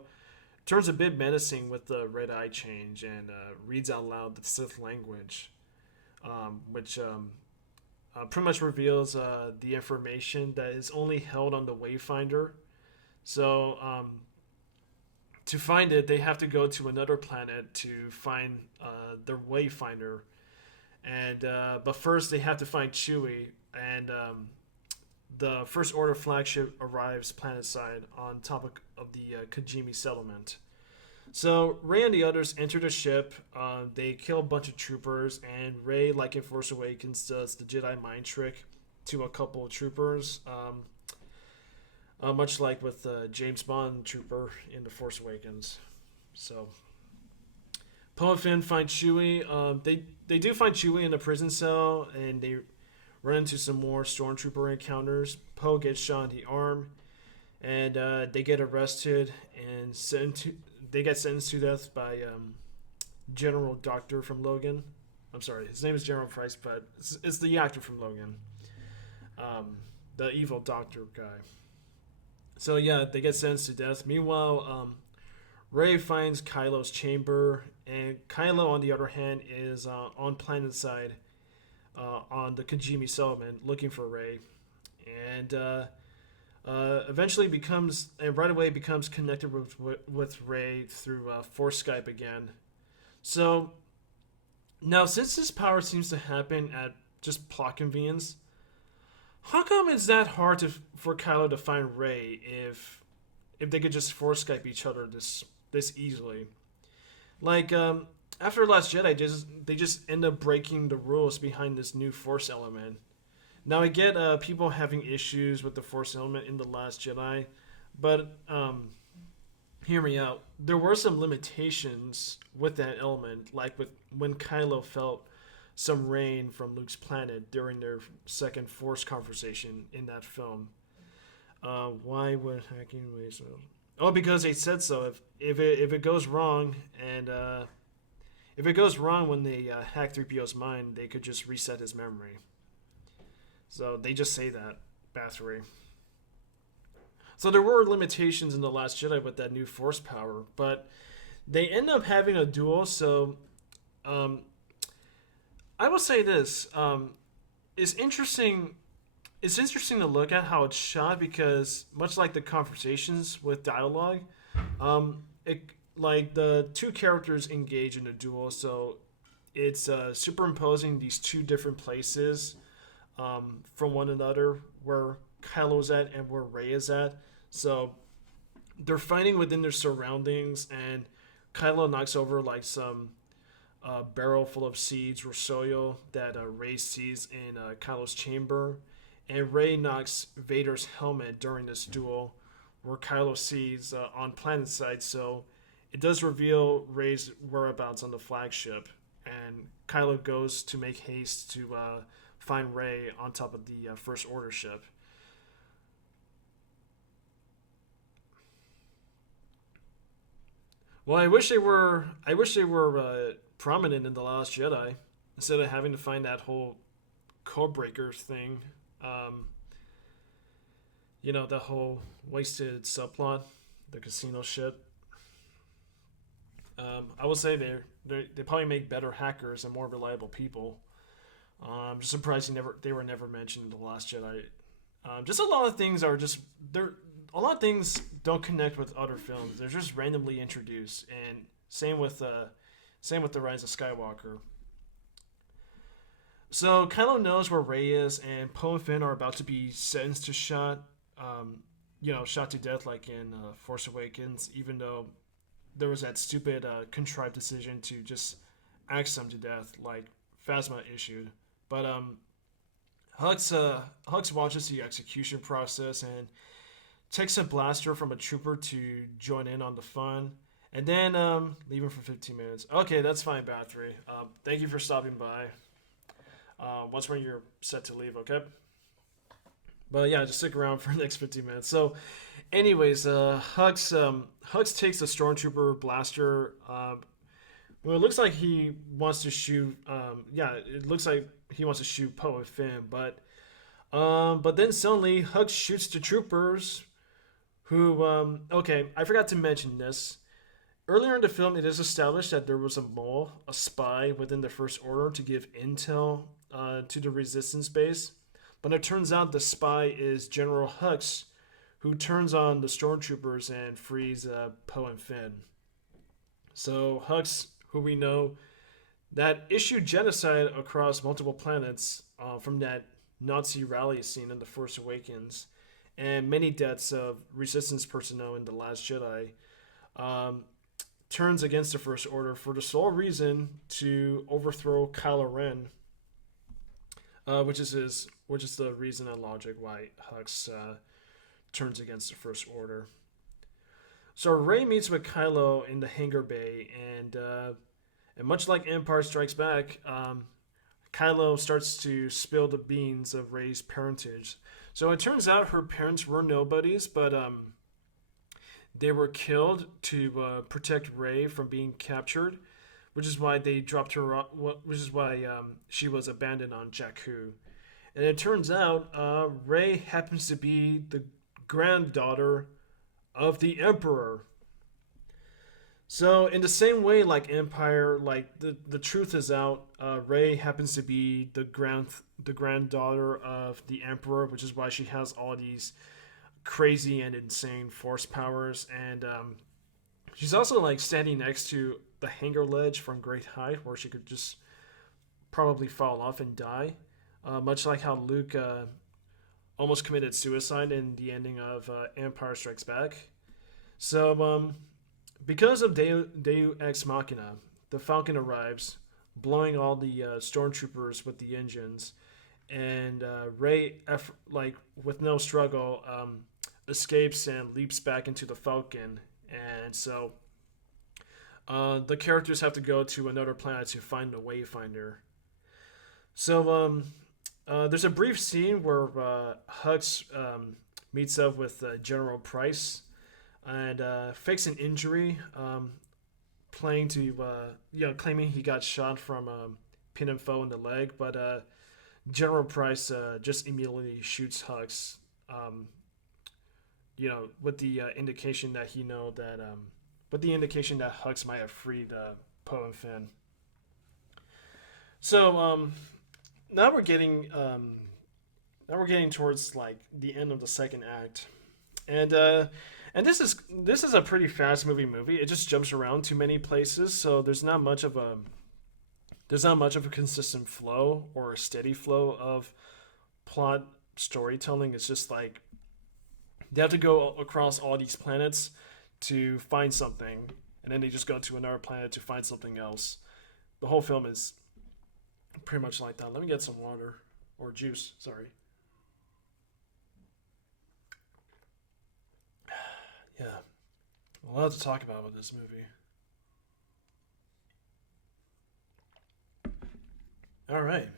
turns a bit menacing with the red eye change and reads out loud the Sith language, which pretty much reveals the information that is only held on the Wayfinder. So to find it, they have to go to another planet to find their Wayfinder. And but first they have to find Chewie, and the First Order flagship arrives planetside on top of the Kijimi settlement. So Rey and the others enter the ship. They kill a bunch of troopers, and Rey, like in Force Awakens, does the Jedi mind trick to a couple of troopers, much like with the James Bond trooper in The Force Awakens. So Poe and Finn find Chewie. They do find Chewie in a prison cell, and they run into some more stormtrooper encounters. Poe gets shot in the arm, and they get arrested and they get sentenced to death by General Doctor from Logan. I'm sorry, his name is General Price, but it's the actor from Logan, the evil doctor guy. So yeah, they get sentenced to death. Meanwhile, Rey finds Kylo's chamber, and Kylo, on the other hand, is on planetside on the Kijimi settlement looking for Rey, and eventually right away becomes connected with Rey through Force Skype again. So now, since this power seems to happen at just plot convenience, how come it's that hard for Kylo to find Rey if they could just Force Skype each other this easily? after Last Jedi, they just end up breaking the rules behind this new Force element. Now I get people having issues with the Force element in the Last Jedi, but hear me out. There were some limitations with that element, like with when Kylo felt some rain from Luke's planet during their second Force conversation in that film. Why would hacking waste? Oh, because they said so. If it goes wrong and if it goes wrong when they hack 3PO's mind, they could just reset his memory. So they just say that battery. So there were limitations in the Last Jedi with that new Force power, but they end up having a duel. So um, I will say this: it's interesting. It's interesting to look at how it's shot because much like the conversations with dialogue, it like the two characters engage in a duel. So it's superimposing these two different places from one another, where Kylo's at and where Rey is at. So they're fighting within their surroundings, and Kylo knocks over like some barrel full of seeds or soil that Rey sees in Kylo's chamber, and Rey knocks Vader's helmet during this duel, where Kylo sees on planet side. So it does reveal Rey's whereabouts on the flagship, and Kylo goes to make haste to find Rey on top of the First Order ship. Well, I wish they were. I wish they were prominent in the Last Jedi instead of having to find that whole code breaker thing. Um, the whole wasted subplot, the casino shit. I will say they probably make better hackers and more reliable people. I'm just surprised they were never mentioned in the Last Jedi. Just a lot of things are just they're a lot of things don't connect with other films. They're just randomly introduced, and same with the Rise of Skywalker. So Kylo knows where Rey is, and Poe and Finn are about to be sentenced to shot to death like in Force Awakens. Even though there was that stupid contrived decision to just axe them to death, like Phasma issued. But Hux watches the execution process and takes a blaster from a trooper to join in on the fun, and then leave him for 15 minutes. Okay, that's fine, Battery. Thank you for stopping by. Once when you're set to leave, okay? But yeah, just stick around for the next 15 minutes. So, anyways, Hux takes the stormtrooper blaster. Well, it looks like he wants to shoot. It looks like he wants to shoot Poe and Finn, but then suddenly Hux shoots the troopers. Who? Okay, I forgot to mention this. Earlier in the film, it is established that there was a mole, a spy within the First Order to give intel to the Resistance base. But it turns out the spy is General Hux, who turns on the stormtroopers and frees Poe and Finn. So Hux, who we know, that issued genocide across multiple planets from that Nazi rally scene in The Force Awakens, and many deaths of Resistance personnel in The Last Jedi, turns against the First Order for the sole reason to overthrow Kylo Ren, which is the reason and logic why Hux turns against the First Order. So Rey meets with Kylo in the hangar bay, and much like Empire Strikes Back, Kylo starts to spill the beans of Rey's parentage. So it turns out her parents were nobodies, but they were killed to protect Rey from being captured, which is why they dropped her. Which is why she was abandoned on Jakku. And it turns out Rey happens to be the granddaughter of the Emperor. So in the same way, like Empire, like the truth is out. Rey happens to be the granddaughter of the Emperor, which is why she has all these crazy and insane force powers, and she's also like standing next to the hangar ledge from great height, where she could just probably fall off and die, much like how Luke almost committed suicide in the ending of Empire Strikes Back. So because of Deus Ex Machina, the Falcon arrives, blowing all the stormtroopers with the engines, and Rey, like with no struggle, escapes and leaps back into the Falcon, and so the characters have to go to another planet to find the Wayfinder. So there's a brief scene where Hux meets up with General Price and fakes an injury, playing to claiming he got shot from pin and foe in the leg, but General Price just immediately shoots Hux, with the indication that Hux might have freed Poe and Finn. So now we're getting towards like the end of the second act, and this is a pretty fast moving movie. It just jumps around too many places, so there's not much of a consistent flow or a steady flow of plot storytelling. It's just like they have to go across all these planets to find something, and then they just go to another planet to find something else. The whole film is pretty much like that. Let me get some water or juice. Sorry. Yeah, a lot to talk about with this movie. All right.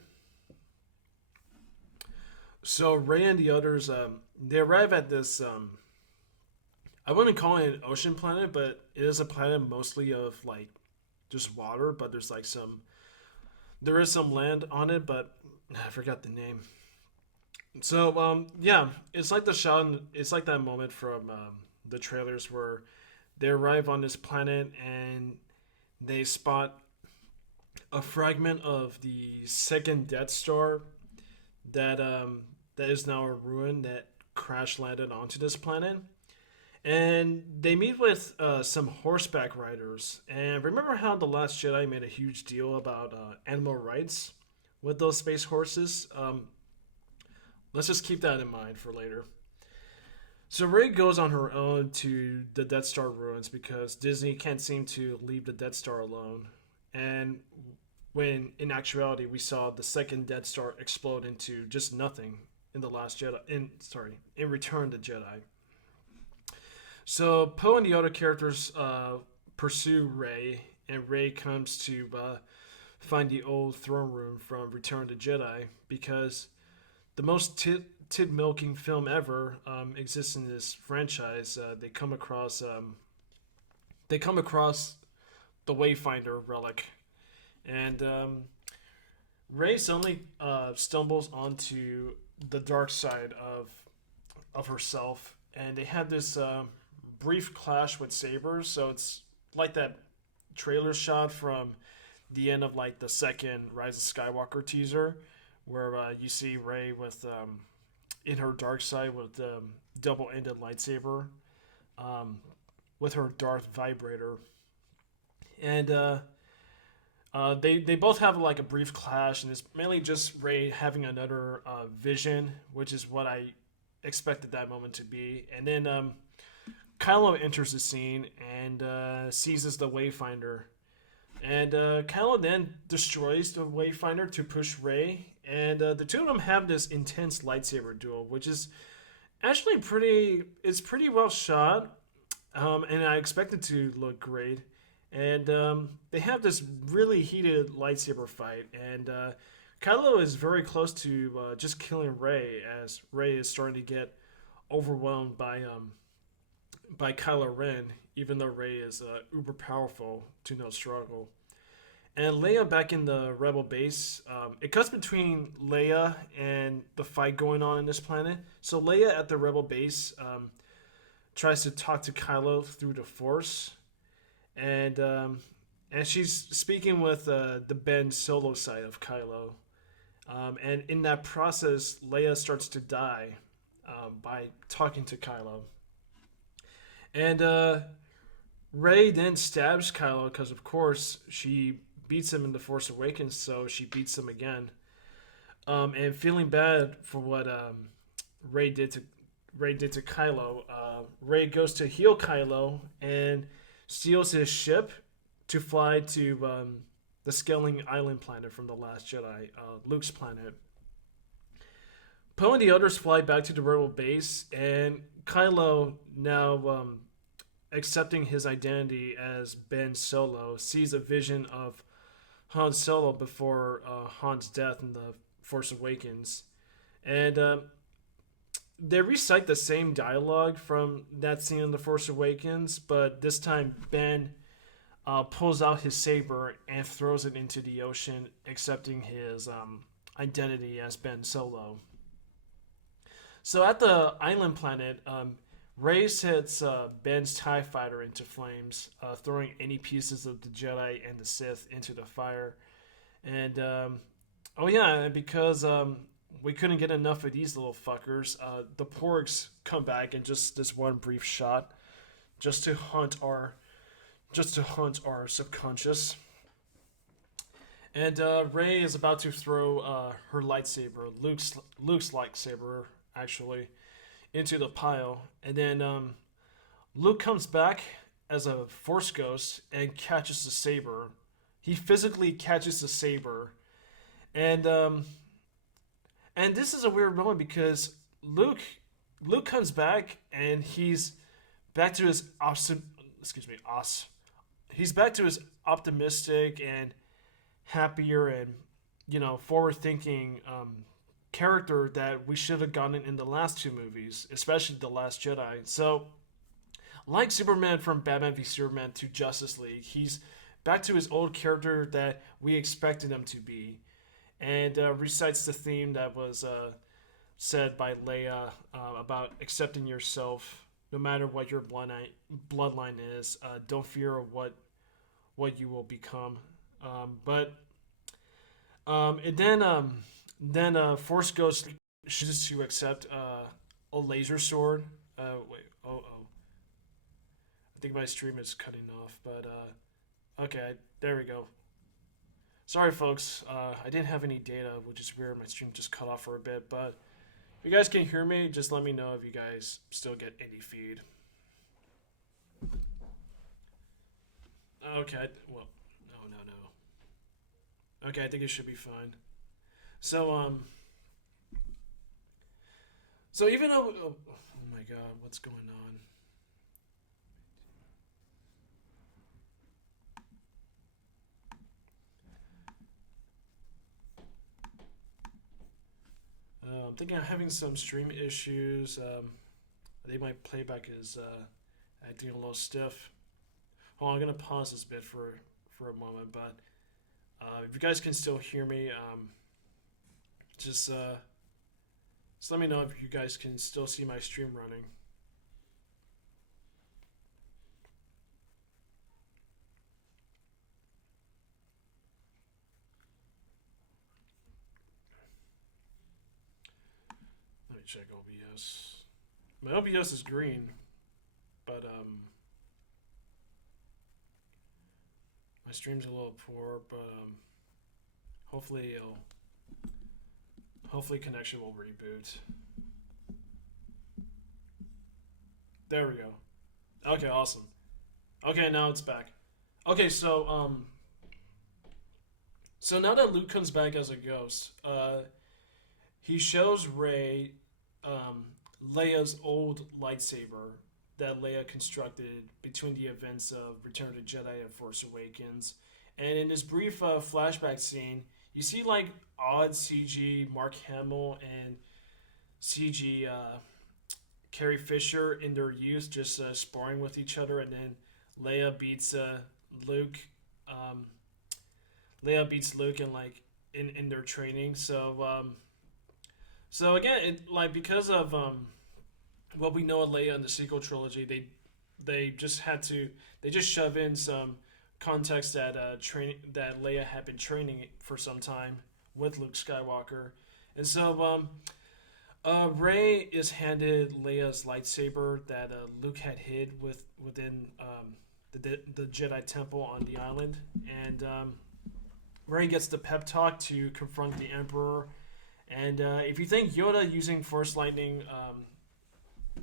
So Ray and the others, they arrive at this. I wouldn't call it an ocean planet, but it is a planet mostly of like just water. But there is some land on it, but I forgot the name. So yeah, it's like the shot. It's like that moment from the trailers where they arrive on this planet and they spot a fragment of the second Death Star that is now a ruin that crash landed onto this planet. And they meet with some horseback riders. And remember how The Last Jedi made a huge deal about animal rights with those space horses? Let's just keep that in mind for later. So Rey goes on her own to the Death Star ruins because Disney can't seem to leave the Death Star alone. And when in actuality we saw the second Death Star explode into just nothing in the Last Jedi. In Return to Jedi. So Poe and the other characters pursue Rey, and Rey comes to find the old throne room from Return to Jedi because the most tid milking film ever exists in this franchise. They come across the Wayfinder relic, and Rey suddenly stumbles onto the dark side of herself, and they have this brief clash with sabers. So it's like that trailer shot from the end of like the second Rise of Skywalker teaser, where you see Rey with in her dark side with double-ended lightsaber, with her Darth vibrator, and they both have like a brief clash, and it's mainly just Rey having another vision, which is what I expected that moment to be, and then Kylo enters the scene and seizes the Wayfinder. And Kylo then destroys the Wayfinder to push Rey. And the two of them have this intense lightsaber duel, which is actually pretty well shot. And I expect it to look great. And they have this really heated lightsaber fight. And Kylo is very close to just killing Rey, as Rey is starting to get overwhelmed by Kylo Ren, even though Rey is uber powerful to no struggle. And Leia back in the Rebel base, it cuts between Leia and the fight going on in this planet. So Leia at the Rebel base tries to talk to Kylo through the Force, and she's speaking with the Ben Solo side of Kylo. And in that process, Leia starts to die by talking to Kylo. And Rey then stabs Kylo because, of course, she beats him in The Force Awakens, so she beats him again. And feeling bad for what Rey did to Kylo, Rey goes to heal Kylo and steals his ship to fly to the Scaling Island planet from the Last Jedi, Luke's planet. Poe and the others fly back to the rebel base, and Kylo, now accepting his identity as Ben Solo, sees a vision of Han Solo before Han's death in The Force Awakens. And they recite the same dialogue from that scene in The Force Awakens, but this time Ben pulls out his saber and throws it into the ocean, accepting his identity as Ben Solo. So at the island planet, Rey sets Ben's TIE fighter into flames, throwing any pieces of the Jedi and the Sith into the fire. And, because we couldn't get enough of these little fuckers, the Porgs come back in just this one brief shot, just to haunt our subconscious. And Rey is about to throw her lightsaber, Luke's lightsaber, actually, into the pile. And then Luke comes back as a Force ghost and catches the saber. He physically catches the saber. And this is a weird moment because Luke comes back and he's back to his he's back to his optimistic and happier and forward thinking character that we should have gotten in the last two movies, especially The Last Jedi. So, like Superman from Batman v Superman to Justice League, he's back to his old character that we expected him to be, and recites the theme that was said by Leia about accepting yourself no matter what your bloodline is. Don't fear what you will become. Then Force Ghost chooses to accept a laser sword. I think my stream is cutting off, but okay, there we go. Sorry, folks. I didn't have any data, which is weird. My stream just cut off for a bit, but if you guys can hear me, just let me know if you guys still get any feed. Okay, well, no. Okay, I think it should be fine. So even though, oh my god, what's going on? I'm thinking I'm having some stream issues. I think my playback is acting a little stiff. Hold on, I'm gonna pause this bit for a moment, but if you guys can still hear me, just let me know if you guys can still see my stream running. Let me check OBS. My OBS is green, but my stream's a little poor, but hopefully connection will reboot. There we go. Okay, awesome. Okay, now it's back. Okay, so now that Luke comes back as a ghost, he shows Rey Leia's old lightsaber that Leia constructed between the events of Return of the Jedi and Force Awakens. And in this brief flashback scene, you see like odd CG Mark Hamill and CG Carrie Fisher in their youth, just sparring with each other, and then Leia beats Luke. Leia beats Luke in their training. So again, because of what we know of Leia in the sequel trilogy, they just shove in some context that that Leia had been training for some time with Luke Skywalker, and so Rey is handed Leia's lightsaber that Luke had hid within the Jedi Temple on the island, and Rey gets the pep talk to confront the Emperor. And if you think Yoda using Force Lightning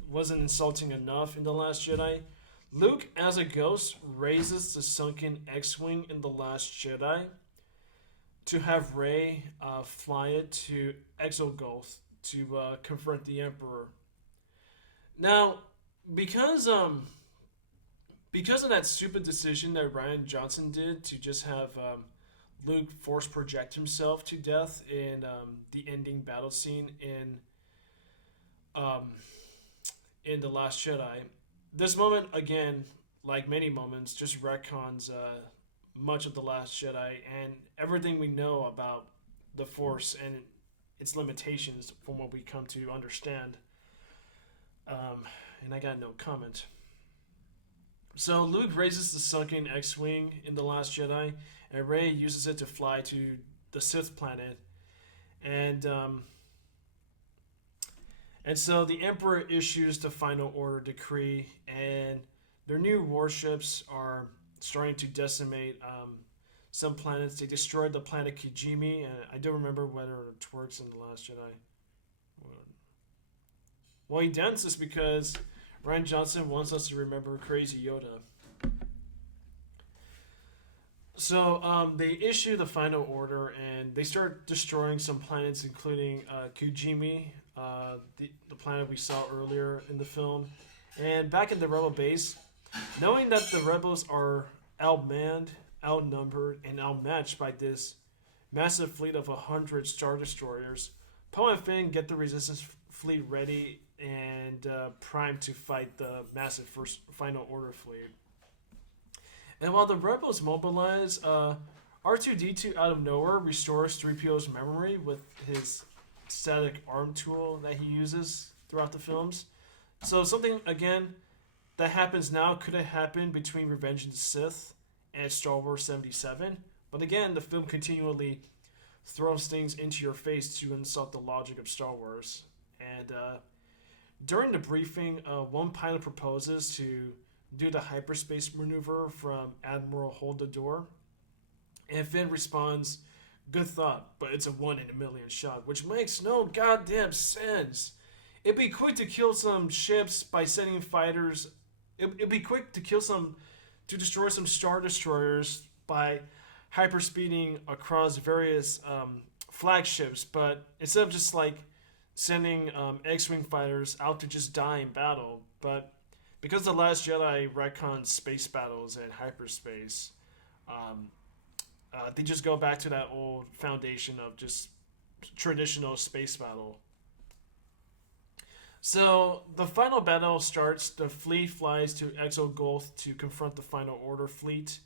wasn't insulting enough in The Last Jedi, Luke, as a ghost, raises the sunken X-wing in the Last Jedi to have Rey fly it to Exogolth to confront the Emperor. Now, because um because of that stupid decision that Ryan Johnson did to just have Luke force project himself to death in the ending battle scene um, in the Last Jedi, this moment again, like many moments, just retcons much of the Last Jedi and everything we know about the Force and its limitations from what we come to understand. Um, and I got no comment. So Luke raises the sunken X-wing in the Last Jedi, and Rey uses it to fly to the Sith planet, and so the Emperor issues the Final Order decree, and their new warships are starting to decimate some planets. They destroyed the planet Kijimi, and I don't remember whether it works in the Last Jedi. Well, he done this because Ryan Johnson wants us to remember Crazy Yoda. So they issue the Final Order and they start destroying some planets, including Kujimi, the planet we saw earlier in the film. And back in the Rebel base, knowing that the Rebels are outmanned, outnumbered, and outmatched by this massive fleet of 100 Star Destroyers, Poe and Finn get the Resistance fleet ready and primed to fight the massive first Final Order fleet. And while the Rebels mobilize, R2D2 out of nowhere restores 3PO's memory with his static arm tool that he uses throughout the films. So something, again, that happens now could have happened between Revenge of the Sith and Star Wars 77. But again, the film continually throws things into your face to insult the logic of Star Wars. And during the briefing, one pilot proposes to do the hyperspace maneuver from Admiral Hold the Door. And Finn responds, "Good thought, but it's a 1 in a million shot," which makes no goddamn sense. It'd be quick to kill some ships by sending fighters. It'd be quick to to destroy some Star Destroyers by hyperspeeding across various flagships, but instead of just like sending X-Wing fighters out to just die in battle, but because The Last Jedi retcons space battles and hyperspace, they just go back to that old foundation of just traditional space battle. So the final battle starts. The fleet flies to Exogolth to confront the Final Order fleet,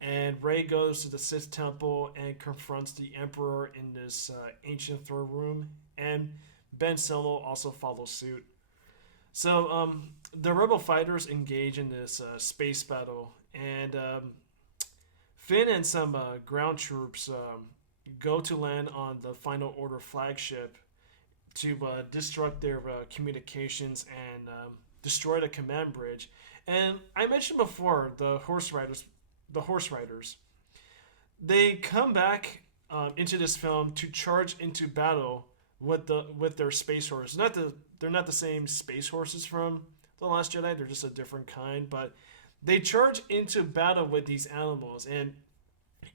and Rey goes to the Sith Temple and confronts the Emperor in this ancient throne room, and Ben Solo also follows suit. So the Rebel fighters engage in this space battle, and Finn and some ground troops go to land on the Final Order flagship to disrupt their communications and destroy the command bridge. And I mentioned before the horse riders. They come back into this film to charge into battle with their space horses. They're not the same space horses from The Last Jedi. They're just a different kind. But they charge into battle with these animals. And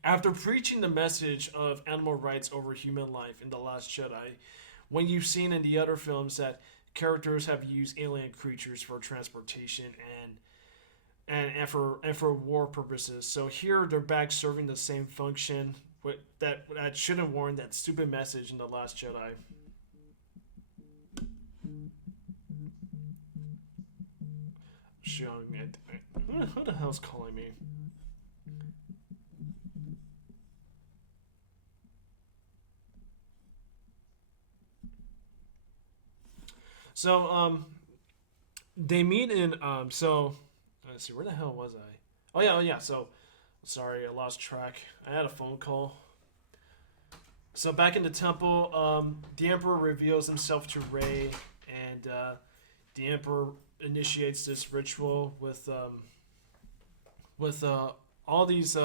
after preaching the message of animal rights over human life in The Last Jedi, when you've seen in the other films that characters have used alien creatures for transportation and for war purposes, so here they're back serving the same function. That should have warned that stupid message in The Last Jedi. Who the hell's calling me? So they meet in so let's see, where the hell was I? Oh yeah. So sorry, I lost track. I had a phone call. So back in the temple, the Emperor reveals himself to Rey, and the Emperor initiates this ritual with all these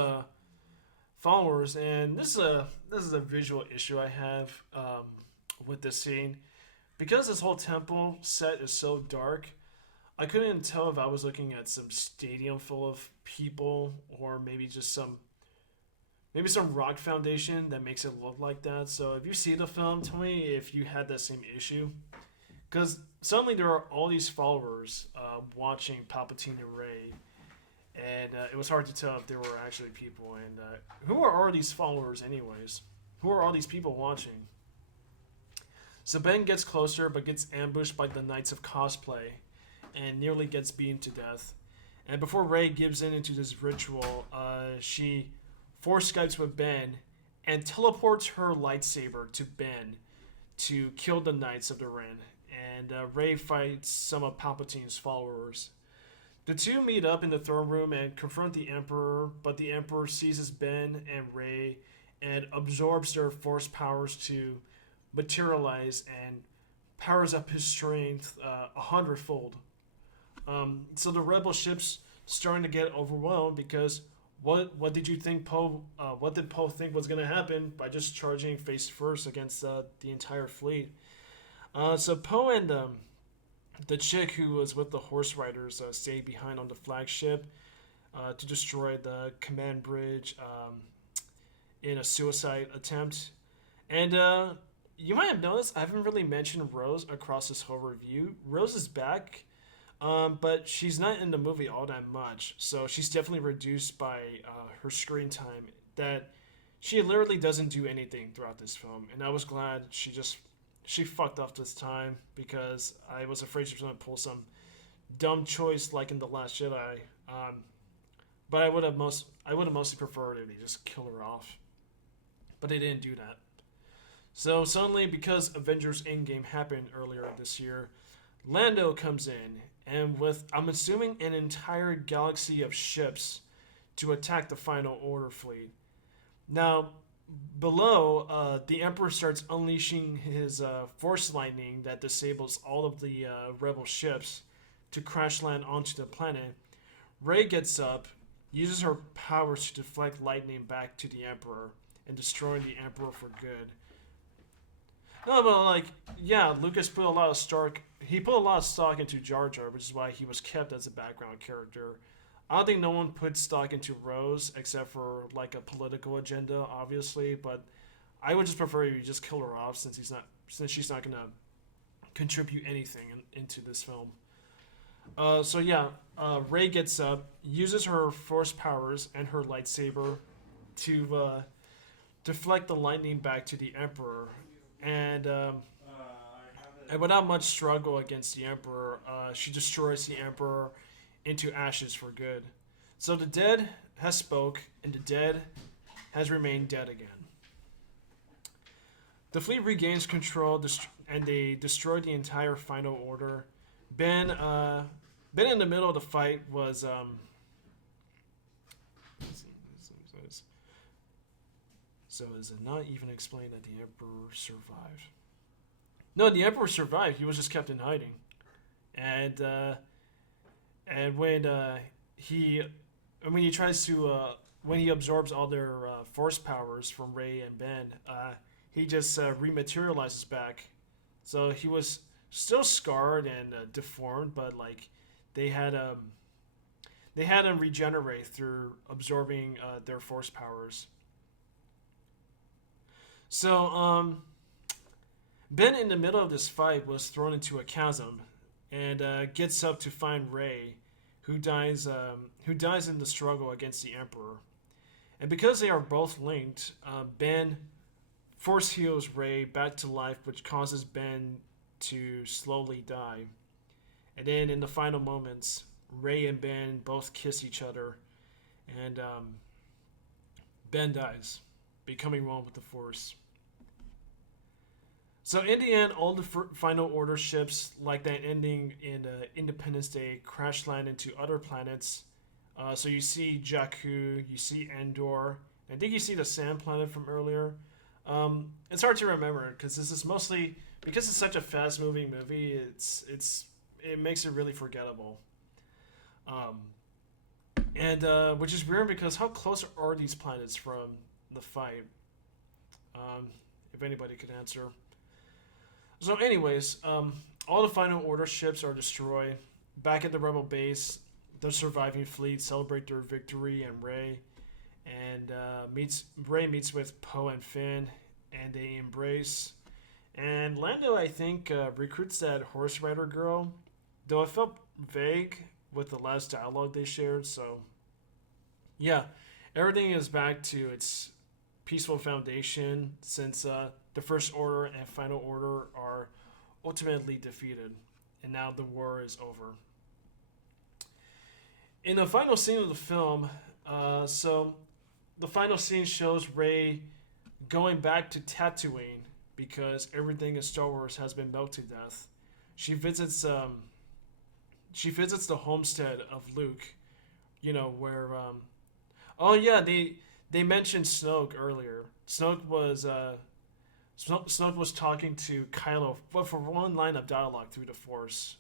followers, and this is a visual issue I have with this scene. Because this whole temple set is so dark, I couldn't tell if I was looking at some stadium full of people or maybe just some rock foundation that makes it look like that. So if you see the film, tell me if you had that same issue. Because suddenly there are all these followers watching Palpatine and Rey, and it was hard to tell if there were actually people. And who are all these followers, anyways? Who are all these people watching? So Ben gets closer, but gets ambushed by the Knights of Cosplay, and nearly gets beaten to death. And before Rey gives in into this ritual, she force Skypes with Ben and teleports her lightsaber to Ben to kill the Knights of the Ren. And Rey fights some of Palpatine's followers. The two meet up in the throne room and confront the Emperor, but the Emperor seizes Ben and Rey and absorbs their force powers to materialize and powers up his strength 100-fold. So the rebel ship's starting to get overwhelmed because what did you think Poe? What did Poe think was going to happen by just charging face first against the entire fleet? So Poe and the chick who was with the horse riders stayed behind on the flagship to destroy the command bridge in a suicide attempt. And you might have noticed I haven't really mentioned Rose across this whole review. Rose is back, but she's not in the movie all that much. So she's definitely reduced by her screen time. That she literally doesn't do anything throughout this film. And I was glad she fucked up this time because I was afraid she was going to pull some dumb choice like in The Last Jedi. But I would have mostly preferred if they just kill her off. But they didn't do that. So suddenly, because Avengers Endgame happened earlier this year, Lando comes in and with, I'm assuming, an entire galaxy of ships to attack the Final Order fleet. Now, below, the Emperor starts unleashing his force lightning that disables all of the rebel ships to crash land onto the planet. Rey gets up, uses her powers to deflect lightning back to the Emperor and destroying the Emperor for good. No, but Lucas put a lot of stock into Jar Jar, which is why he was kept as a background character. I don't think no one put stock into Rose except for like a political agenda, obviously. But I would just prefer you just kill her off since she's not gonna contribute anything into this film. Rey gets up, uses her force powers and her lightsaber to deflect the lightning back to the Emperor. And without much struggle against the Emperor, she destroys the Emperor into ashes for good. So the dead has spoke, and the dead has remained dead again. The fleet regains control, and they destroy the entire Final Order. Ben in the middle of the fight was So is it not even explained that the Emperor survived? No, the Emperor survived. He was just kept in hiding, and when he absorbs all their force powers from Rey and Ben, he just rematerializes back. So he was still scarred and deformed, but like they had him regenerate through absorbing their force powers. So, Ben, in the middle of this fight, was thrown into a chasm, and gets up to find Rey, who dies in the struggle against the Emperor. And because they are both linked, Ben force heals Rey back to life, which causes Ben to slowly die. And then in the final moments, Rey and Ben both kiss each other, and Ben dies, becoming one with the Force. So in the end, all the Final Order ships, like that ending in Independence Day, crash land into other planets. So you see Jakku, you see Endor. I think you see the Sand Planet from earlier. It's hard to remember because this is mostly because it's such a fast-moving movie. It makes it really forgettable. Which is weird because how close are these planets from the fight? If anybody could answer. So anyways, all the Final Order ships are destroyed. back at the Rebel base, the surviving fleet celebrate their victory, and Ray meets with Poe and Finn, and they embrace. And Lando, I think, recruits that horse rider girl, though it felt vague with the last dialogue they shared. So, yeah, everything is back to its peaceful foundation since the First Order and Final Order are ultimately defeated, and now the war is over. In the final scene of the film, so the final scene shows Rey going back to Tatooine because everything in Star Wars has been melted to death. She visits the homestead of Luke, where oh yeah, they mentioned Snoke earlier. Snoke was talking to Kylo, but for one line of dialogue through the Force.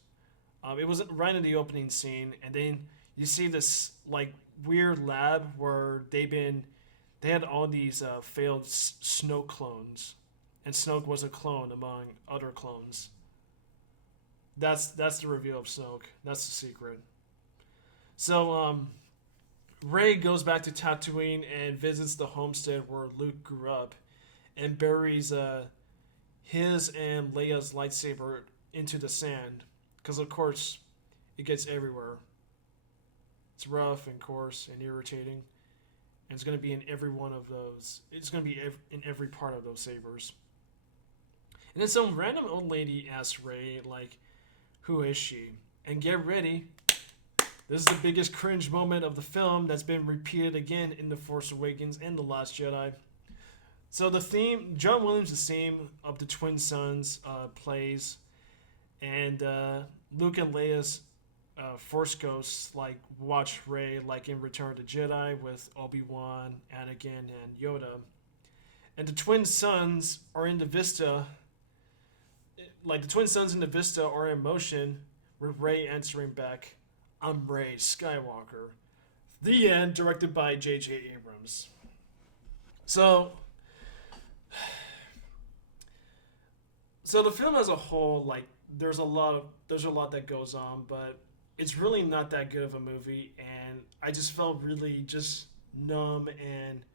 It was right in the opening scene, and then you see this like weird lab where they had all these failed Snoke clones, and Snoke was a clone among other clones. That's the reveal of Snoke. That's the secret. So Rey goes back to Tatooine and visits the homestead where Luke grew up, and buries his and Leia's lightsaber into the sand, because of course it gets everywhere. It's rough and coarse and irritating, and it's going to be in every one of those. It's going to be in every part of those sabers. And then some random old lady asks Rey, like, who is she? And get ready, this is the biggest cringe moment of the film that's been repeated again in The Force Awakens and The Last Jedi. So the theme, John Williams' theme of the Twin Sons plays, and Luke and Leia's Force ghosts like watch Rey like in Return of the Jedi with Obi-Wan, Anakin, and Yoda. And the Twin Sons are in the Vista, like the Twin Sons in the Vista are in motion, with Rey answering back, "I'm Rey Skywalker." The end, directed by J.J. Abrams. So the film as a whole, like, there's a lot that goes on, but it's really not that good of a movie, and I just felt really just numb and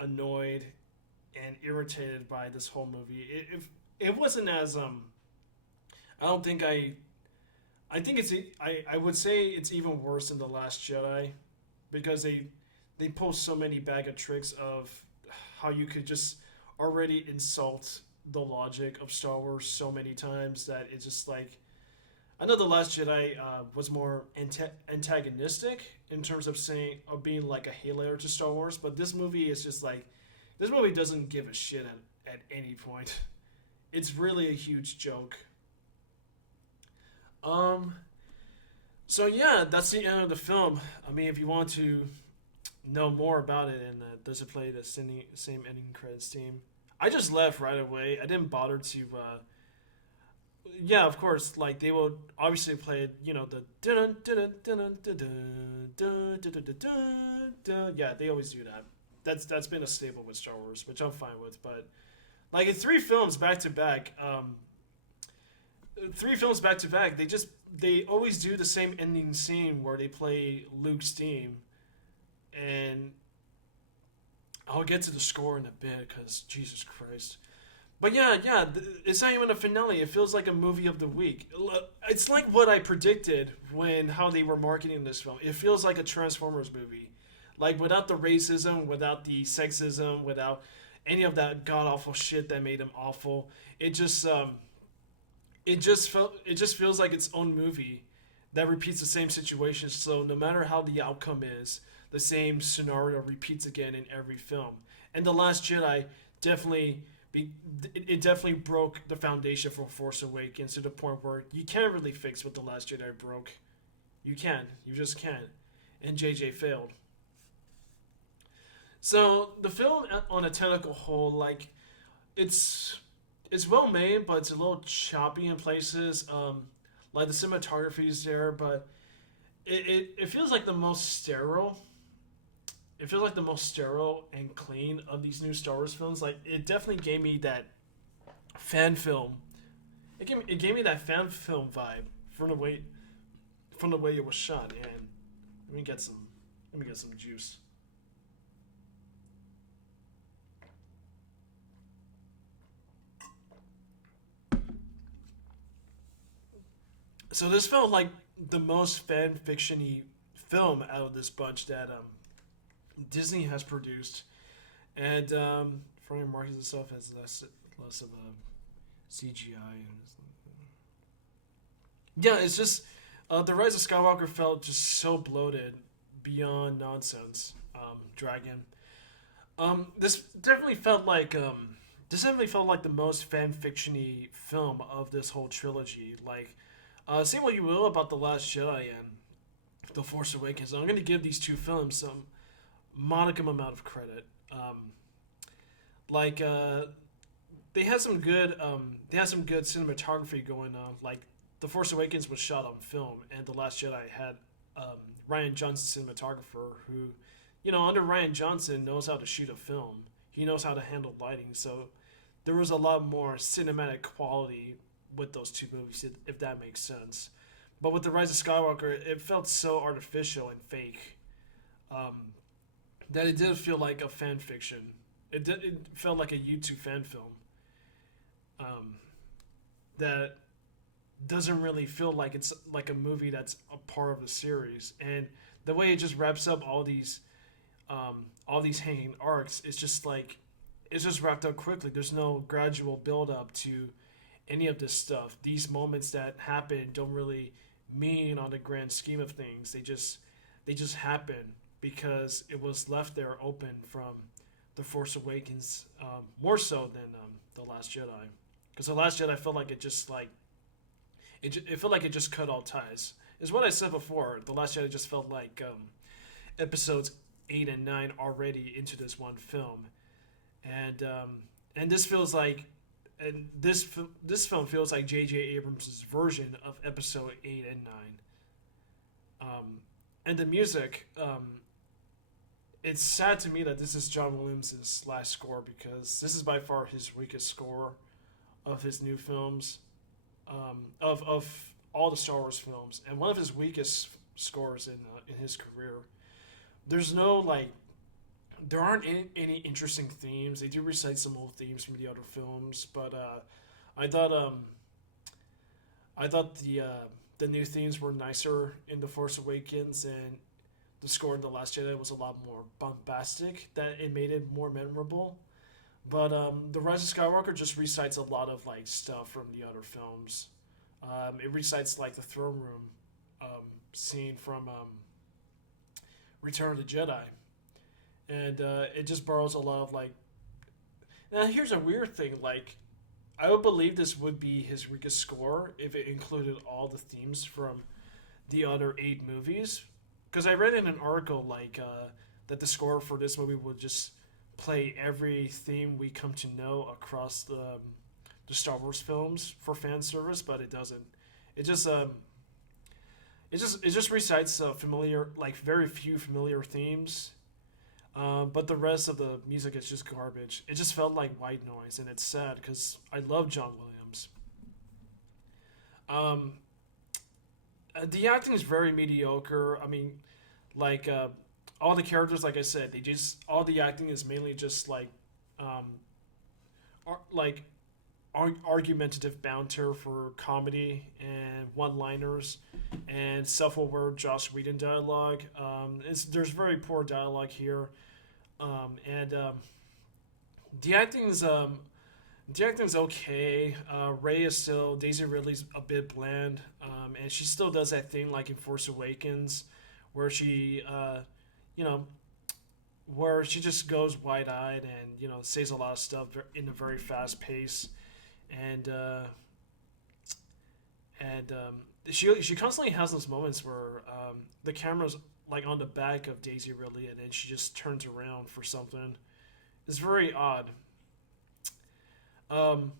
annoyed and irritated by this whole movie. It wasn't as I don't think I think I would say it's even worse than The Last Jedi, because they pull so many bag of tricks of how you could just already insult the logic of Star Wars so many times that it's just like, I know The Last Jedi was more antagonistic in terms of being like a hater to Star Wars, but this movie is just like, this movie doesn't give a shit at any point. It's really a huge joke. So yeah, that's the end of the film. I mean, if you want to know more about it, and does it play the same ending credits theme, I just left right away. I didn't bother to. Yeah, of course. Like, they will obviously play it. The yeah, they always do that. That's been a staple with Star Wars, which I'm fine with. But like in three films back to back, they always do the same ending scene where they play Luke's theme, and I'll get to the score in a bit because Jesus Christ. But yeah, it's not even a finale. It feels like a movie of the week. It's like what I predicted how they were marketing this film. It feels like a Transformers movie, like without the racism, without the sexism, without any of that god awful shit that made them awful. It just feels like its own movie that repeats the same situation. So no matter how the outcome is, the same scenario repeats again in every film. And The Last Jedi definitely broke the foundation for Force Awakens to the point where you can't really fix what The Last Jedi broke. You just can't. And JJ failed. So the film on a technical whole, like, it's well made, but it's a little choppy in places. Like the cinematography is there, but it feels like the most sterile. It feels like the most sterile and clean of these new Star Wars films. Like, it definitely gave me that fan film. It gave me that fan film vibe from the way it was shot. And let me get some juice. So this felt like the most fan fiction-y film out of this bunch that Disney has produced, and for markets and stuff has less of a CGI. Yeah, it's just the Rise of Skywalker felt just so bloated, beyond nonsense. Dragon. This definitely felt like the most fan fiction-y film of this whole trilogy. Like, say what you will about The Last Jedi and The Force Awakens, I'm going to give these two films some modicum amount of credit. Like, they had some good cinematography going on. Like, The Force Awakens was shot on film, and The Last Jedi had Ryan Johnson, cinematographer, who, under Ryan Johnson knows how to shoot a film. He knows how to handle lighting, so there was a lot more cinematic quality with those two movies, if that makes sense. But with The Rise of Skywalker, it felt so artificial and fake that it did feel like a fan fiction. It felt like a YouTube fan film that doesn't really feel like it's like a movie that's a part of the series. And the way it just wraps up all these hanging arcs, it's just wrapped up quickly. There's no gradual build up to any of this stuff. These moments that happen don't really mean on the grand scheme of things. They just happen because it was left there open from The Force Awakens, more so than The Last Jedi. Because The Last Jedi felt like it felt like it just cut all ties. Is what I said before. The Last Jedi just felt like episodes 8 and 9 already into this one film, and this feels like. And this film feels like J.J. Abrams' version of episode 8 and 9. And the music, it's sad to me that this is John Williams' last score, because this is by far his weakest score of his new films, of all the Star Wars films, and one of his weakest scores in his career. There aren't any interesting themes. They do recite some old themes from the other films, but I thought the new themes were nicer in The Force Awakens, and the score in The Last Jedi was a lot more bombastic. That it made it more memorable. But The Rise of Skywalker just recites a lot of stuff from the other films. It recites the throne room scene from Return of the Jedi. And it just borrows a lot of Now here's a weird thing. I would believe this would be his weakest score if it included all the themes from the other 8 movies. Because I read in an article that the score for this movie would just play every theme we come to know across the Star Wars films for fan service, but it doesn't. It just recites familiar, very few familiar themes. But the rest of the music is just garbage. It just felt like white noise, and it's sad because I love John Williams. The acting is very mediocre. I mean, all the characters, like I said, all the acting is mainly just argumentative banter for comedy and one-liners and self-aware Joss Whedon dialogue. There's very poor dialogue here. The acting's okay. Daisy Ridley's a bit bland, and she still does that thing like in Force Awakens, where she, where she just goes wide-eyed and says a lot of stuff in a very fast pace, and she constantly has those moments where the camera's on the back of Daisy Ridley, and then she just turns around for something. It's very odd. The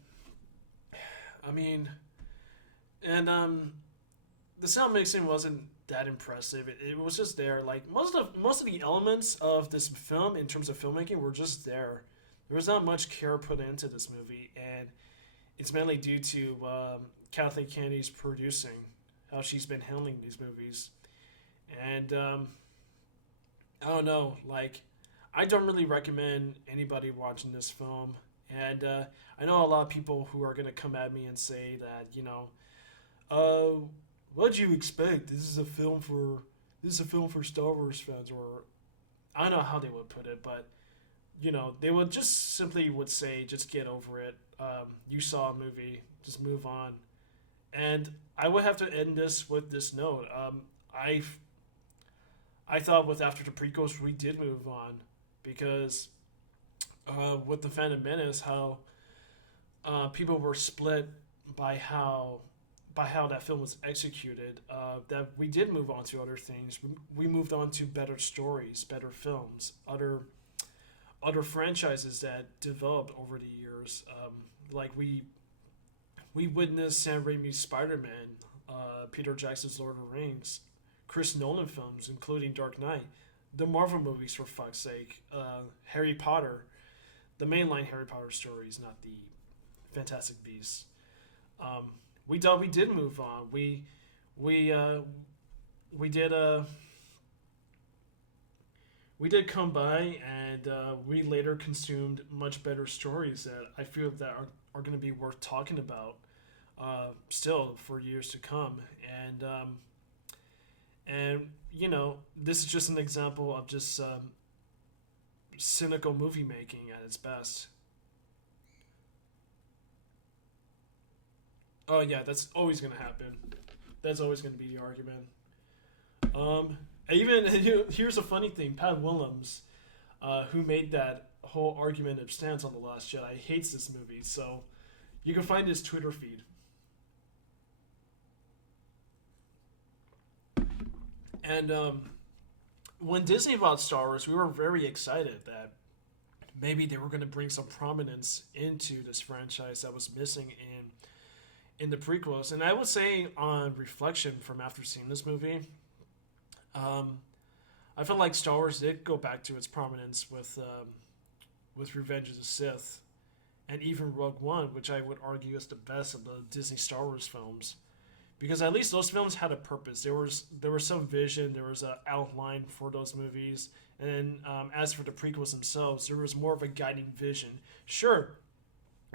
sound mixing wasn't that impressive. It was just there. Most of the elements of this film in terms of filmmaking were just there. There was not much care put into this movie, and it's mainly due to Kathleen Kennedy's producing. how she's been handling these movies. And I don't know, like, I don't really recommend anybody watching this film. And I know a lot of people who are going to come at me and say that, uh, what'd you expect? This is a film for Star Wars fans, or I don't know how they would put it, but they would just simply would say, just get over it. You saw a movie, just move on. And I would have to end this with this note. I thought with after the prequels we did move on because with the Phantom Menace, how people were split by how that film was executed. That we did move on to other things. We moved on to better stories, better films, other franchises that developed over the years. Like we witnessed Sam Raimi's Spider-Man, Peter Jackson's Lord of the Rings, Chris Nolan films, including Dark Knight, the Marvel movies, for fuck's sake, Harry Potter, the mainline Harry Potter stories, not the Fantastic Beasts. We thought we did move on. We did come by, and we later consumed much better stories that I feel that are going to be worth talking about still for years to come. And this is just an example of just cynical movie making at its best. Oh yeah, that's always going to happen. That's always going to be the argument. Even here's a funny thing: Pat Willems, who made that whole argument of stance on The Last Jedi, hates this movie. So you can find his Twitter feed. And when Disney bought Star Wars, we were very excited that maybe they were going to bring some prominence into this franchise that was missing in the prequels. And I would say, on reflection from after seeing this movie, I feel like Star Wars did go back to its prominence with Revenge of the Sith, and even Rogue One, which I would argue is the best of the Disney Star Wars films, because at least those films had a purpose. There was some vision, there was an outline for those movies, and as for the prequels themselves, there was more of a guiding vision. Sure,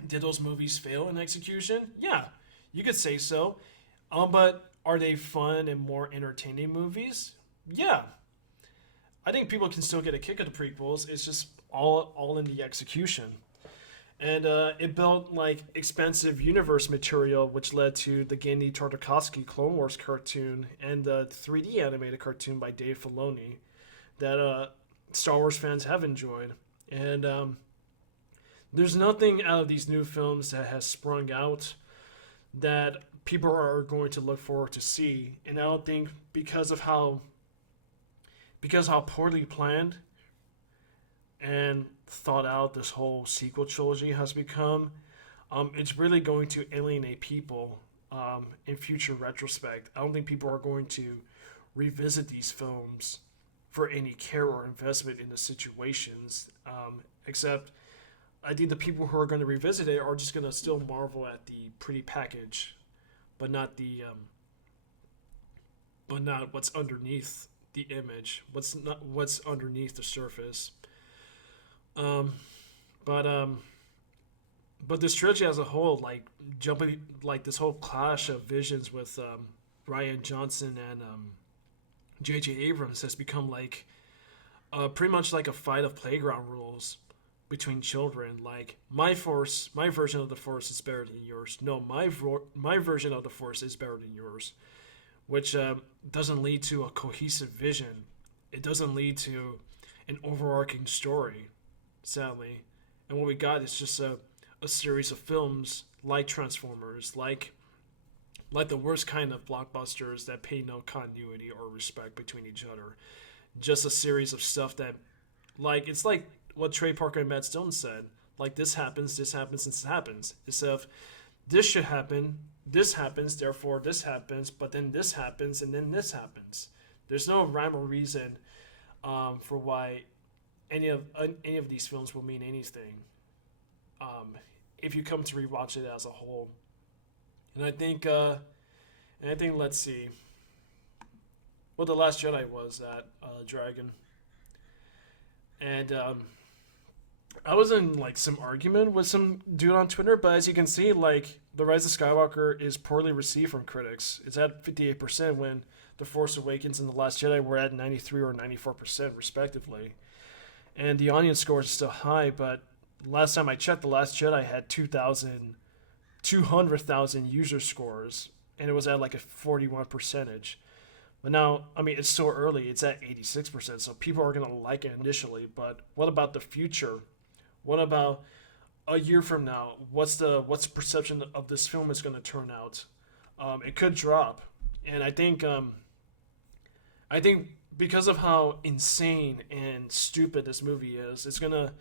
did those movies fail in execution? Yeah, you could say so. But are they fun and more entertaining movies? Yeah. I think people can still get a kick at the prequels. It's just all in the execution. And it built like expensive universe material, which led to the Genndy Tartakovsky Clone Wars cartoon and the 3D animated cartoon by Dave Filoni that Star Wars fans have enjoyed. And there's nothing out of these new films that has sprung out that people are going to look forward to see. And I don't think because how poorly planned and thought out this whole sequel trilogy has become, it's really going to alienate people in future retrospect. I don't think people are going to revisit these films for any care or investment in the situations, except I think the people who are going to revisit it are just going to still marvel at the pretty package, but not what's underneath the image, what's underneath the surface. But this trilogy as a whole, like jumping like this whole clash of visions with Rian Johnson and J.J. Abrams has become like pretty much like a fight of playground rules between children. Like my version of the Force is better than yours. No, my version of the Force is better than yours, which doesn't lead to a cohesive vision. It doesn't lead to an overarching story, sadly. And what we got is just a series of films like Transformers, like the worst kind of blockbusters that pay no continuity or respect between each other. Just a series of stuff that, like, it's like what Trey Parker and Matt Stone said. Like, this happens, and this happens. Instead of, this should happen, this happens, therefore this happens, but then this happens, and then this happens. There's no rhyme or reason for why any of these films will mean anything if you come to rewatch it as a whole. And I think And I think, let's see. Well, The Last Jedi was that dragon. And I was in like some argument with some dude on Twitter, but as you can see, like The Rise of Skywalker is poorly received from critics. It's at 58% when The Force Awakens and The Last Jedi were at 93 or 94% respectively. And the audience score is still high, but last time I checked, The Last Jedi had 200,000 user scores, and it was at like a 41 percentage. But now, I mean, it's still early. It's at 86%, so people are gonna like it initially. But what about the future? What about a year from now? What's the perception of this film is gonna turn out? It could drop, and I think because of how insane and stupid this movie is, it's gonna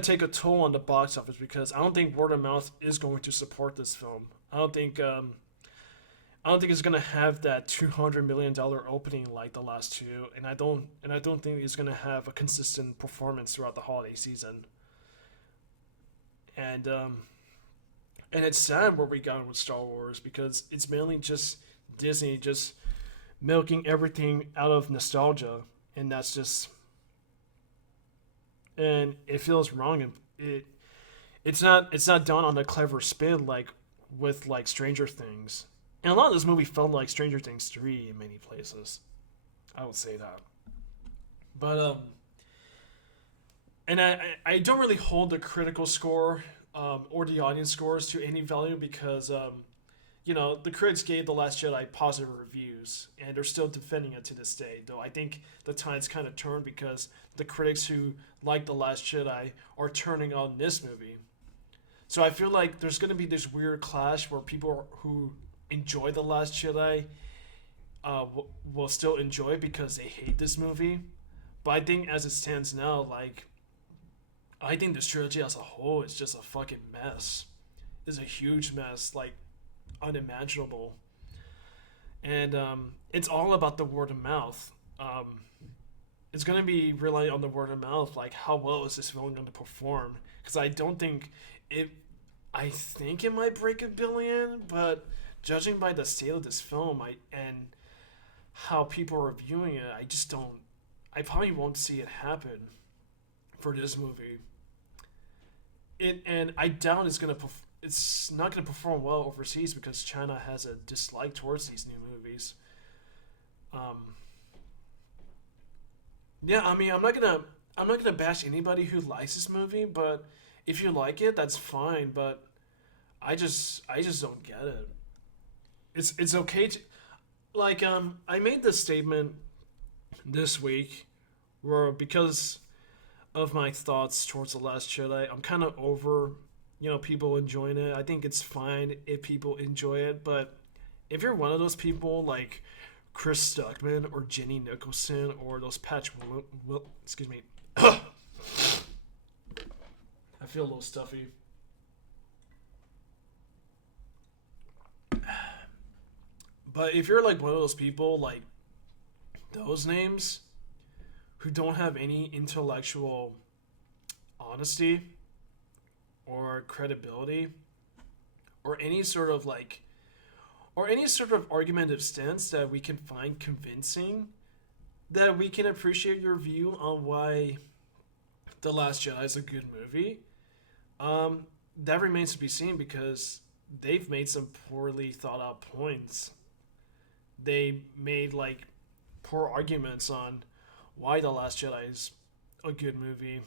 take a toll on the box office because I don't think word of mouth is going to support this film. I don't think it's gonna have that $200 million opening like the last two, and I don't think it's gonna have a consistent performance throughout the holiday season. And it's sad where we got with Star Wars because it's mainly just Disney just milking everything out of nostalgia, and and it feels wrong, and it's not done on a clever spin like with like Stranger Things. And a lot of this movie felt like Stranger Things 3 in many places. I would say that. But and I don't really hold the critical score or the audience scores to any value because the critics gave The Last Jedi positive reviews, and they're still defending it to this day. Though I think the tide's kind of turned because the critics who like The Last Jedi are turning on this movie. So I feel like there's going to be this weird clash where people who enjoy The Last Jedi will still enjoy it because they hate this movie. But I think as it stands now, like, I think this trilogy as a whole is just a fucking mess. It's a huge mess, like, unimaginable. And it's all about the word of mouth. It's going to be relying on the word of mouth, like, how well is this film going to perform? Because I think it might break $1 billion, but judging by the state of this film and how people are viewing it, I probably won't see it happen for this movie. And I doubt it's not gonna perform well overseas because China has a dislike towards these new movies. Yeah, I mean, I'm not gonna bash anybody who likes this movie, but if you like it, that's fine. But I just don't get it. It's okay to, like, I made this statement this week where because of my thoughts towards The Last Jedi, I'm kind of over people enjoying it. I think it's fine if people enjoy it, but if you're one of those people like Chris Stuckman or Jenny Nicholson or those excuse me, I feel a little stuffy. But if you're like one of those people, like those names, who don't have any intellectual honesty or credibility or any sort of argumentative stance that we can find convincing, that we can appreciate your view on why The Last Jedi is a good movie, that remains to be seen because they've made some poorly thought out points. They made like poor arguments on why The Last Jedi is a good movie.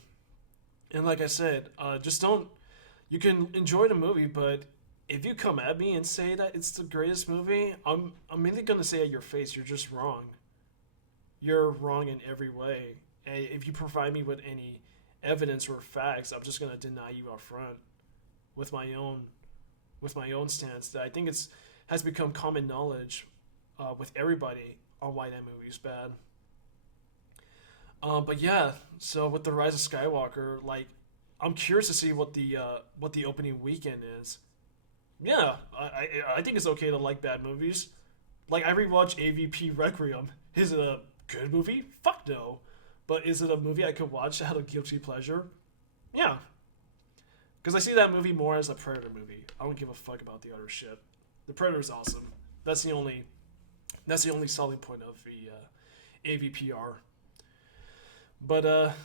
And like I said, you can enjoy the movie, but if you come at me and say that it's the greatest movie, I'm mainly going to say at your face, you're just wrong. You're wrong in every way. And if you provide me with any evidence or facts, I'm just going to deny you up front with my own stance that I think has become common knowledge with everybody on why that movie is bad. But yeah, so with The Rise of Skywalker, like, I'm curious to see what the opening weekend is. Yeah, I think it's okay to like bad movies. Like, I rewatched AVP Requiem. Is it a good movie? Fuck no. But is it a movie I could watch out of guilty pleasure? Yeah. Because I see that movie more as a Predator movie. I don't give a fuck about the other shit. The Predator's awesome. That's the only selling point of the AVPR. But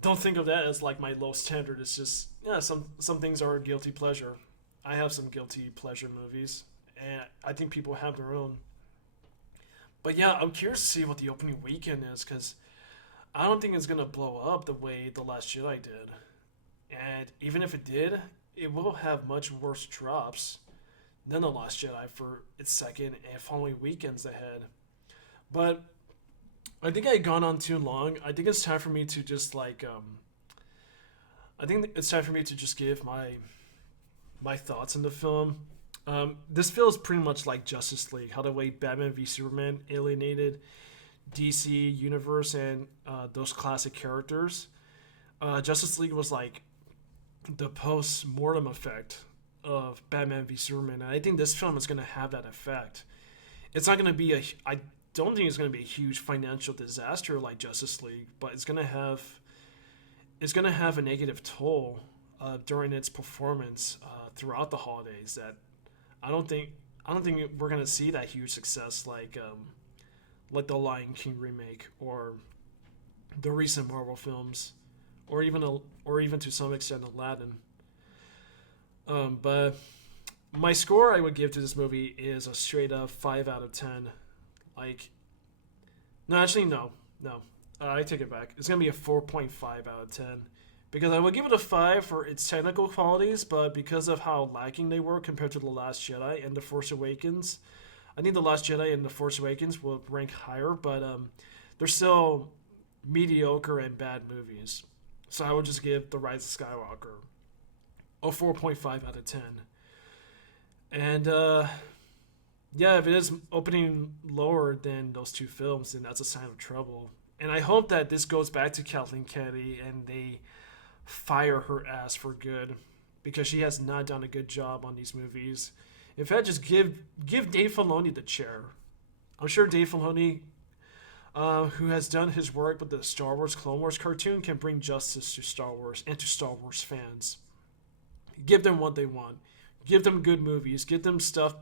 don't think of that as like my low standard. It's just yeah, some things are a guilty pleasure. I have some guilty pleasure movies, and I think people have their own. But yeah, I'm curious to see what the opening weekend is because I don't think it's gonna blow up the way The Last Jedi did. And even if it did, it will have much worse drops than The Last Jedi for its second and following weekends ahead. But I think I've gone on too long. I think it's time for me to just like I think it's time for me to just give my thoughts on the film. This feels pretty much like Justice League, how the way Batman v Superman alienated DC universe and those classic characters. Justice League was like the post-mortem effect of Batman v Superman, and I think this film is going to have that effect. It's not going to be I don't think it's going to be a huge financial disaster like Justice League, but it's going to have a negative toll during its performance throughout the holidays. That I don't think we're going to see that huge success like the Lion King remake or the recent Marvel films, or even to some extent Aladdin. But my score I would give to this movie is a straight up 5 out of 10. Like, no, actually, no. I take it back. It's gonna be a 4.5 out of 10 because I would give it a 5 for its technical qualities, but because of how lacking they were compared to The Last Jedi and The Force Awakens, I think The Last Jedi and The Force Awakens will rank higher, but they're still mediocre and bad movies. So I would just give The Rise of Skywalker a 4.5 out of 10. And yeah, if it is opening lower than those two films, then that's a sign of trouble. And I hope that this goes back to Kathleen Kennedy and they fire her ass for good because she has not done a good job on these movies. In fact, just give Dave Filoni the chair. I'm sure Dave Filoni, who has done his work with the Star Wars Clone Wars cartoon, can bring justice to Star Wars and to Star Wars fans. Give them what they want. Give them good movies. Give them stuff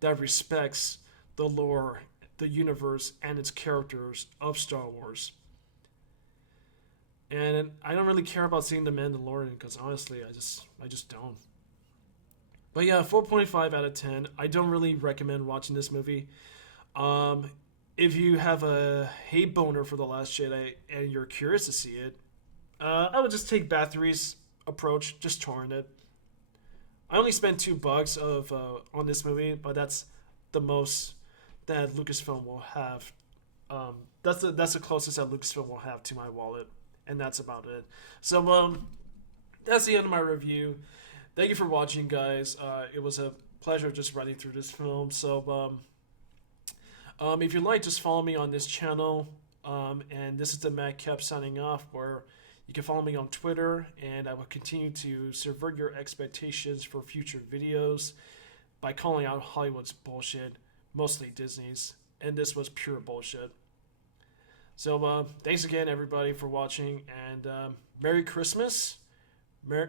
that respects the lore, the universe, and its characters of Star Wars. And I don't really care about seeing The Mandalorian because honestly, I just don't. But yeah, 4.5 out of 10. I don't really recommend watching this movie. If you have a hate boner for The Last Jedi and you're curious to see it, I would just take Bathory's approach, just torrent it. I only spent $2 on this movie, but that's the most that Lucasfilm will have. That's the closest that Lucasfilm will have to my wallet, and that's about it. So that's the end of my review. Thank you for watching, guys. It was a pleasure just running through this film. So if you like, just follow me on this channel. And this is the MadCast signing off, where you can follow me on Twitter, and I will continue to subvert your expectations for future videos by calling out Hollywood's bullshit, mostly Disney's, and this was pure bullshit. So thanks again, everybody, for watching, and Merry Christmas,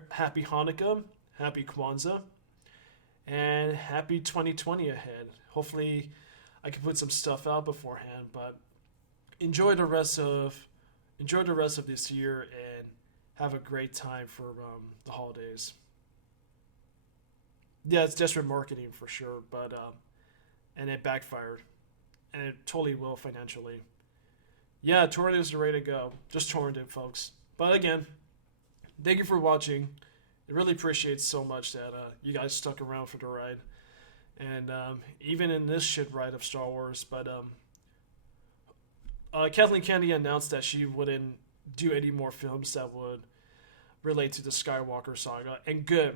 Happy Hanukkah, Happy Kwanzaa, and Happy 2020 ahead. Hopefully, I can put some stuff out beforehand, but enjoy the rest of this year and have a great time for the holidays. Yeah, it's desperate marketing for sure, but and it backfired, and it totally will financially. Yeah, torrent is the way to go. Just torrent it, folks. But again, thank you for watching. I really appreciate so much that you guys stuck around for the ride, and even in this shit ride of Star Wars. But Kathleen Kennedy announced that she wouldn't do any more films that would relate to the Skywalker saga, and good.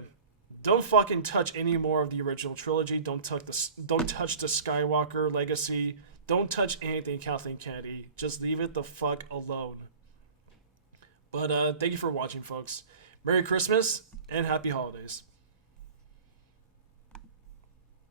Don't fucking touch any more of the original trilogy. Don't touch the Skywalker legacy. Don't touch anything Kathleen Kennedy. Just leave it the fuck alone. But thank you for watching, folks. Merry Christmas and Happy Holidays.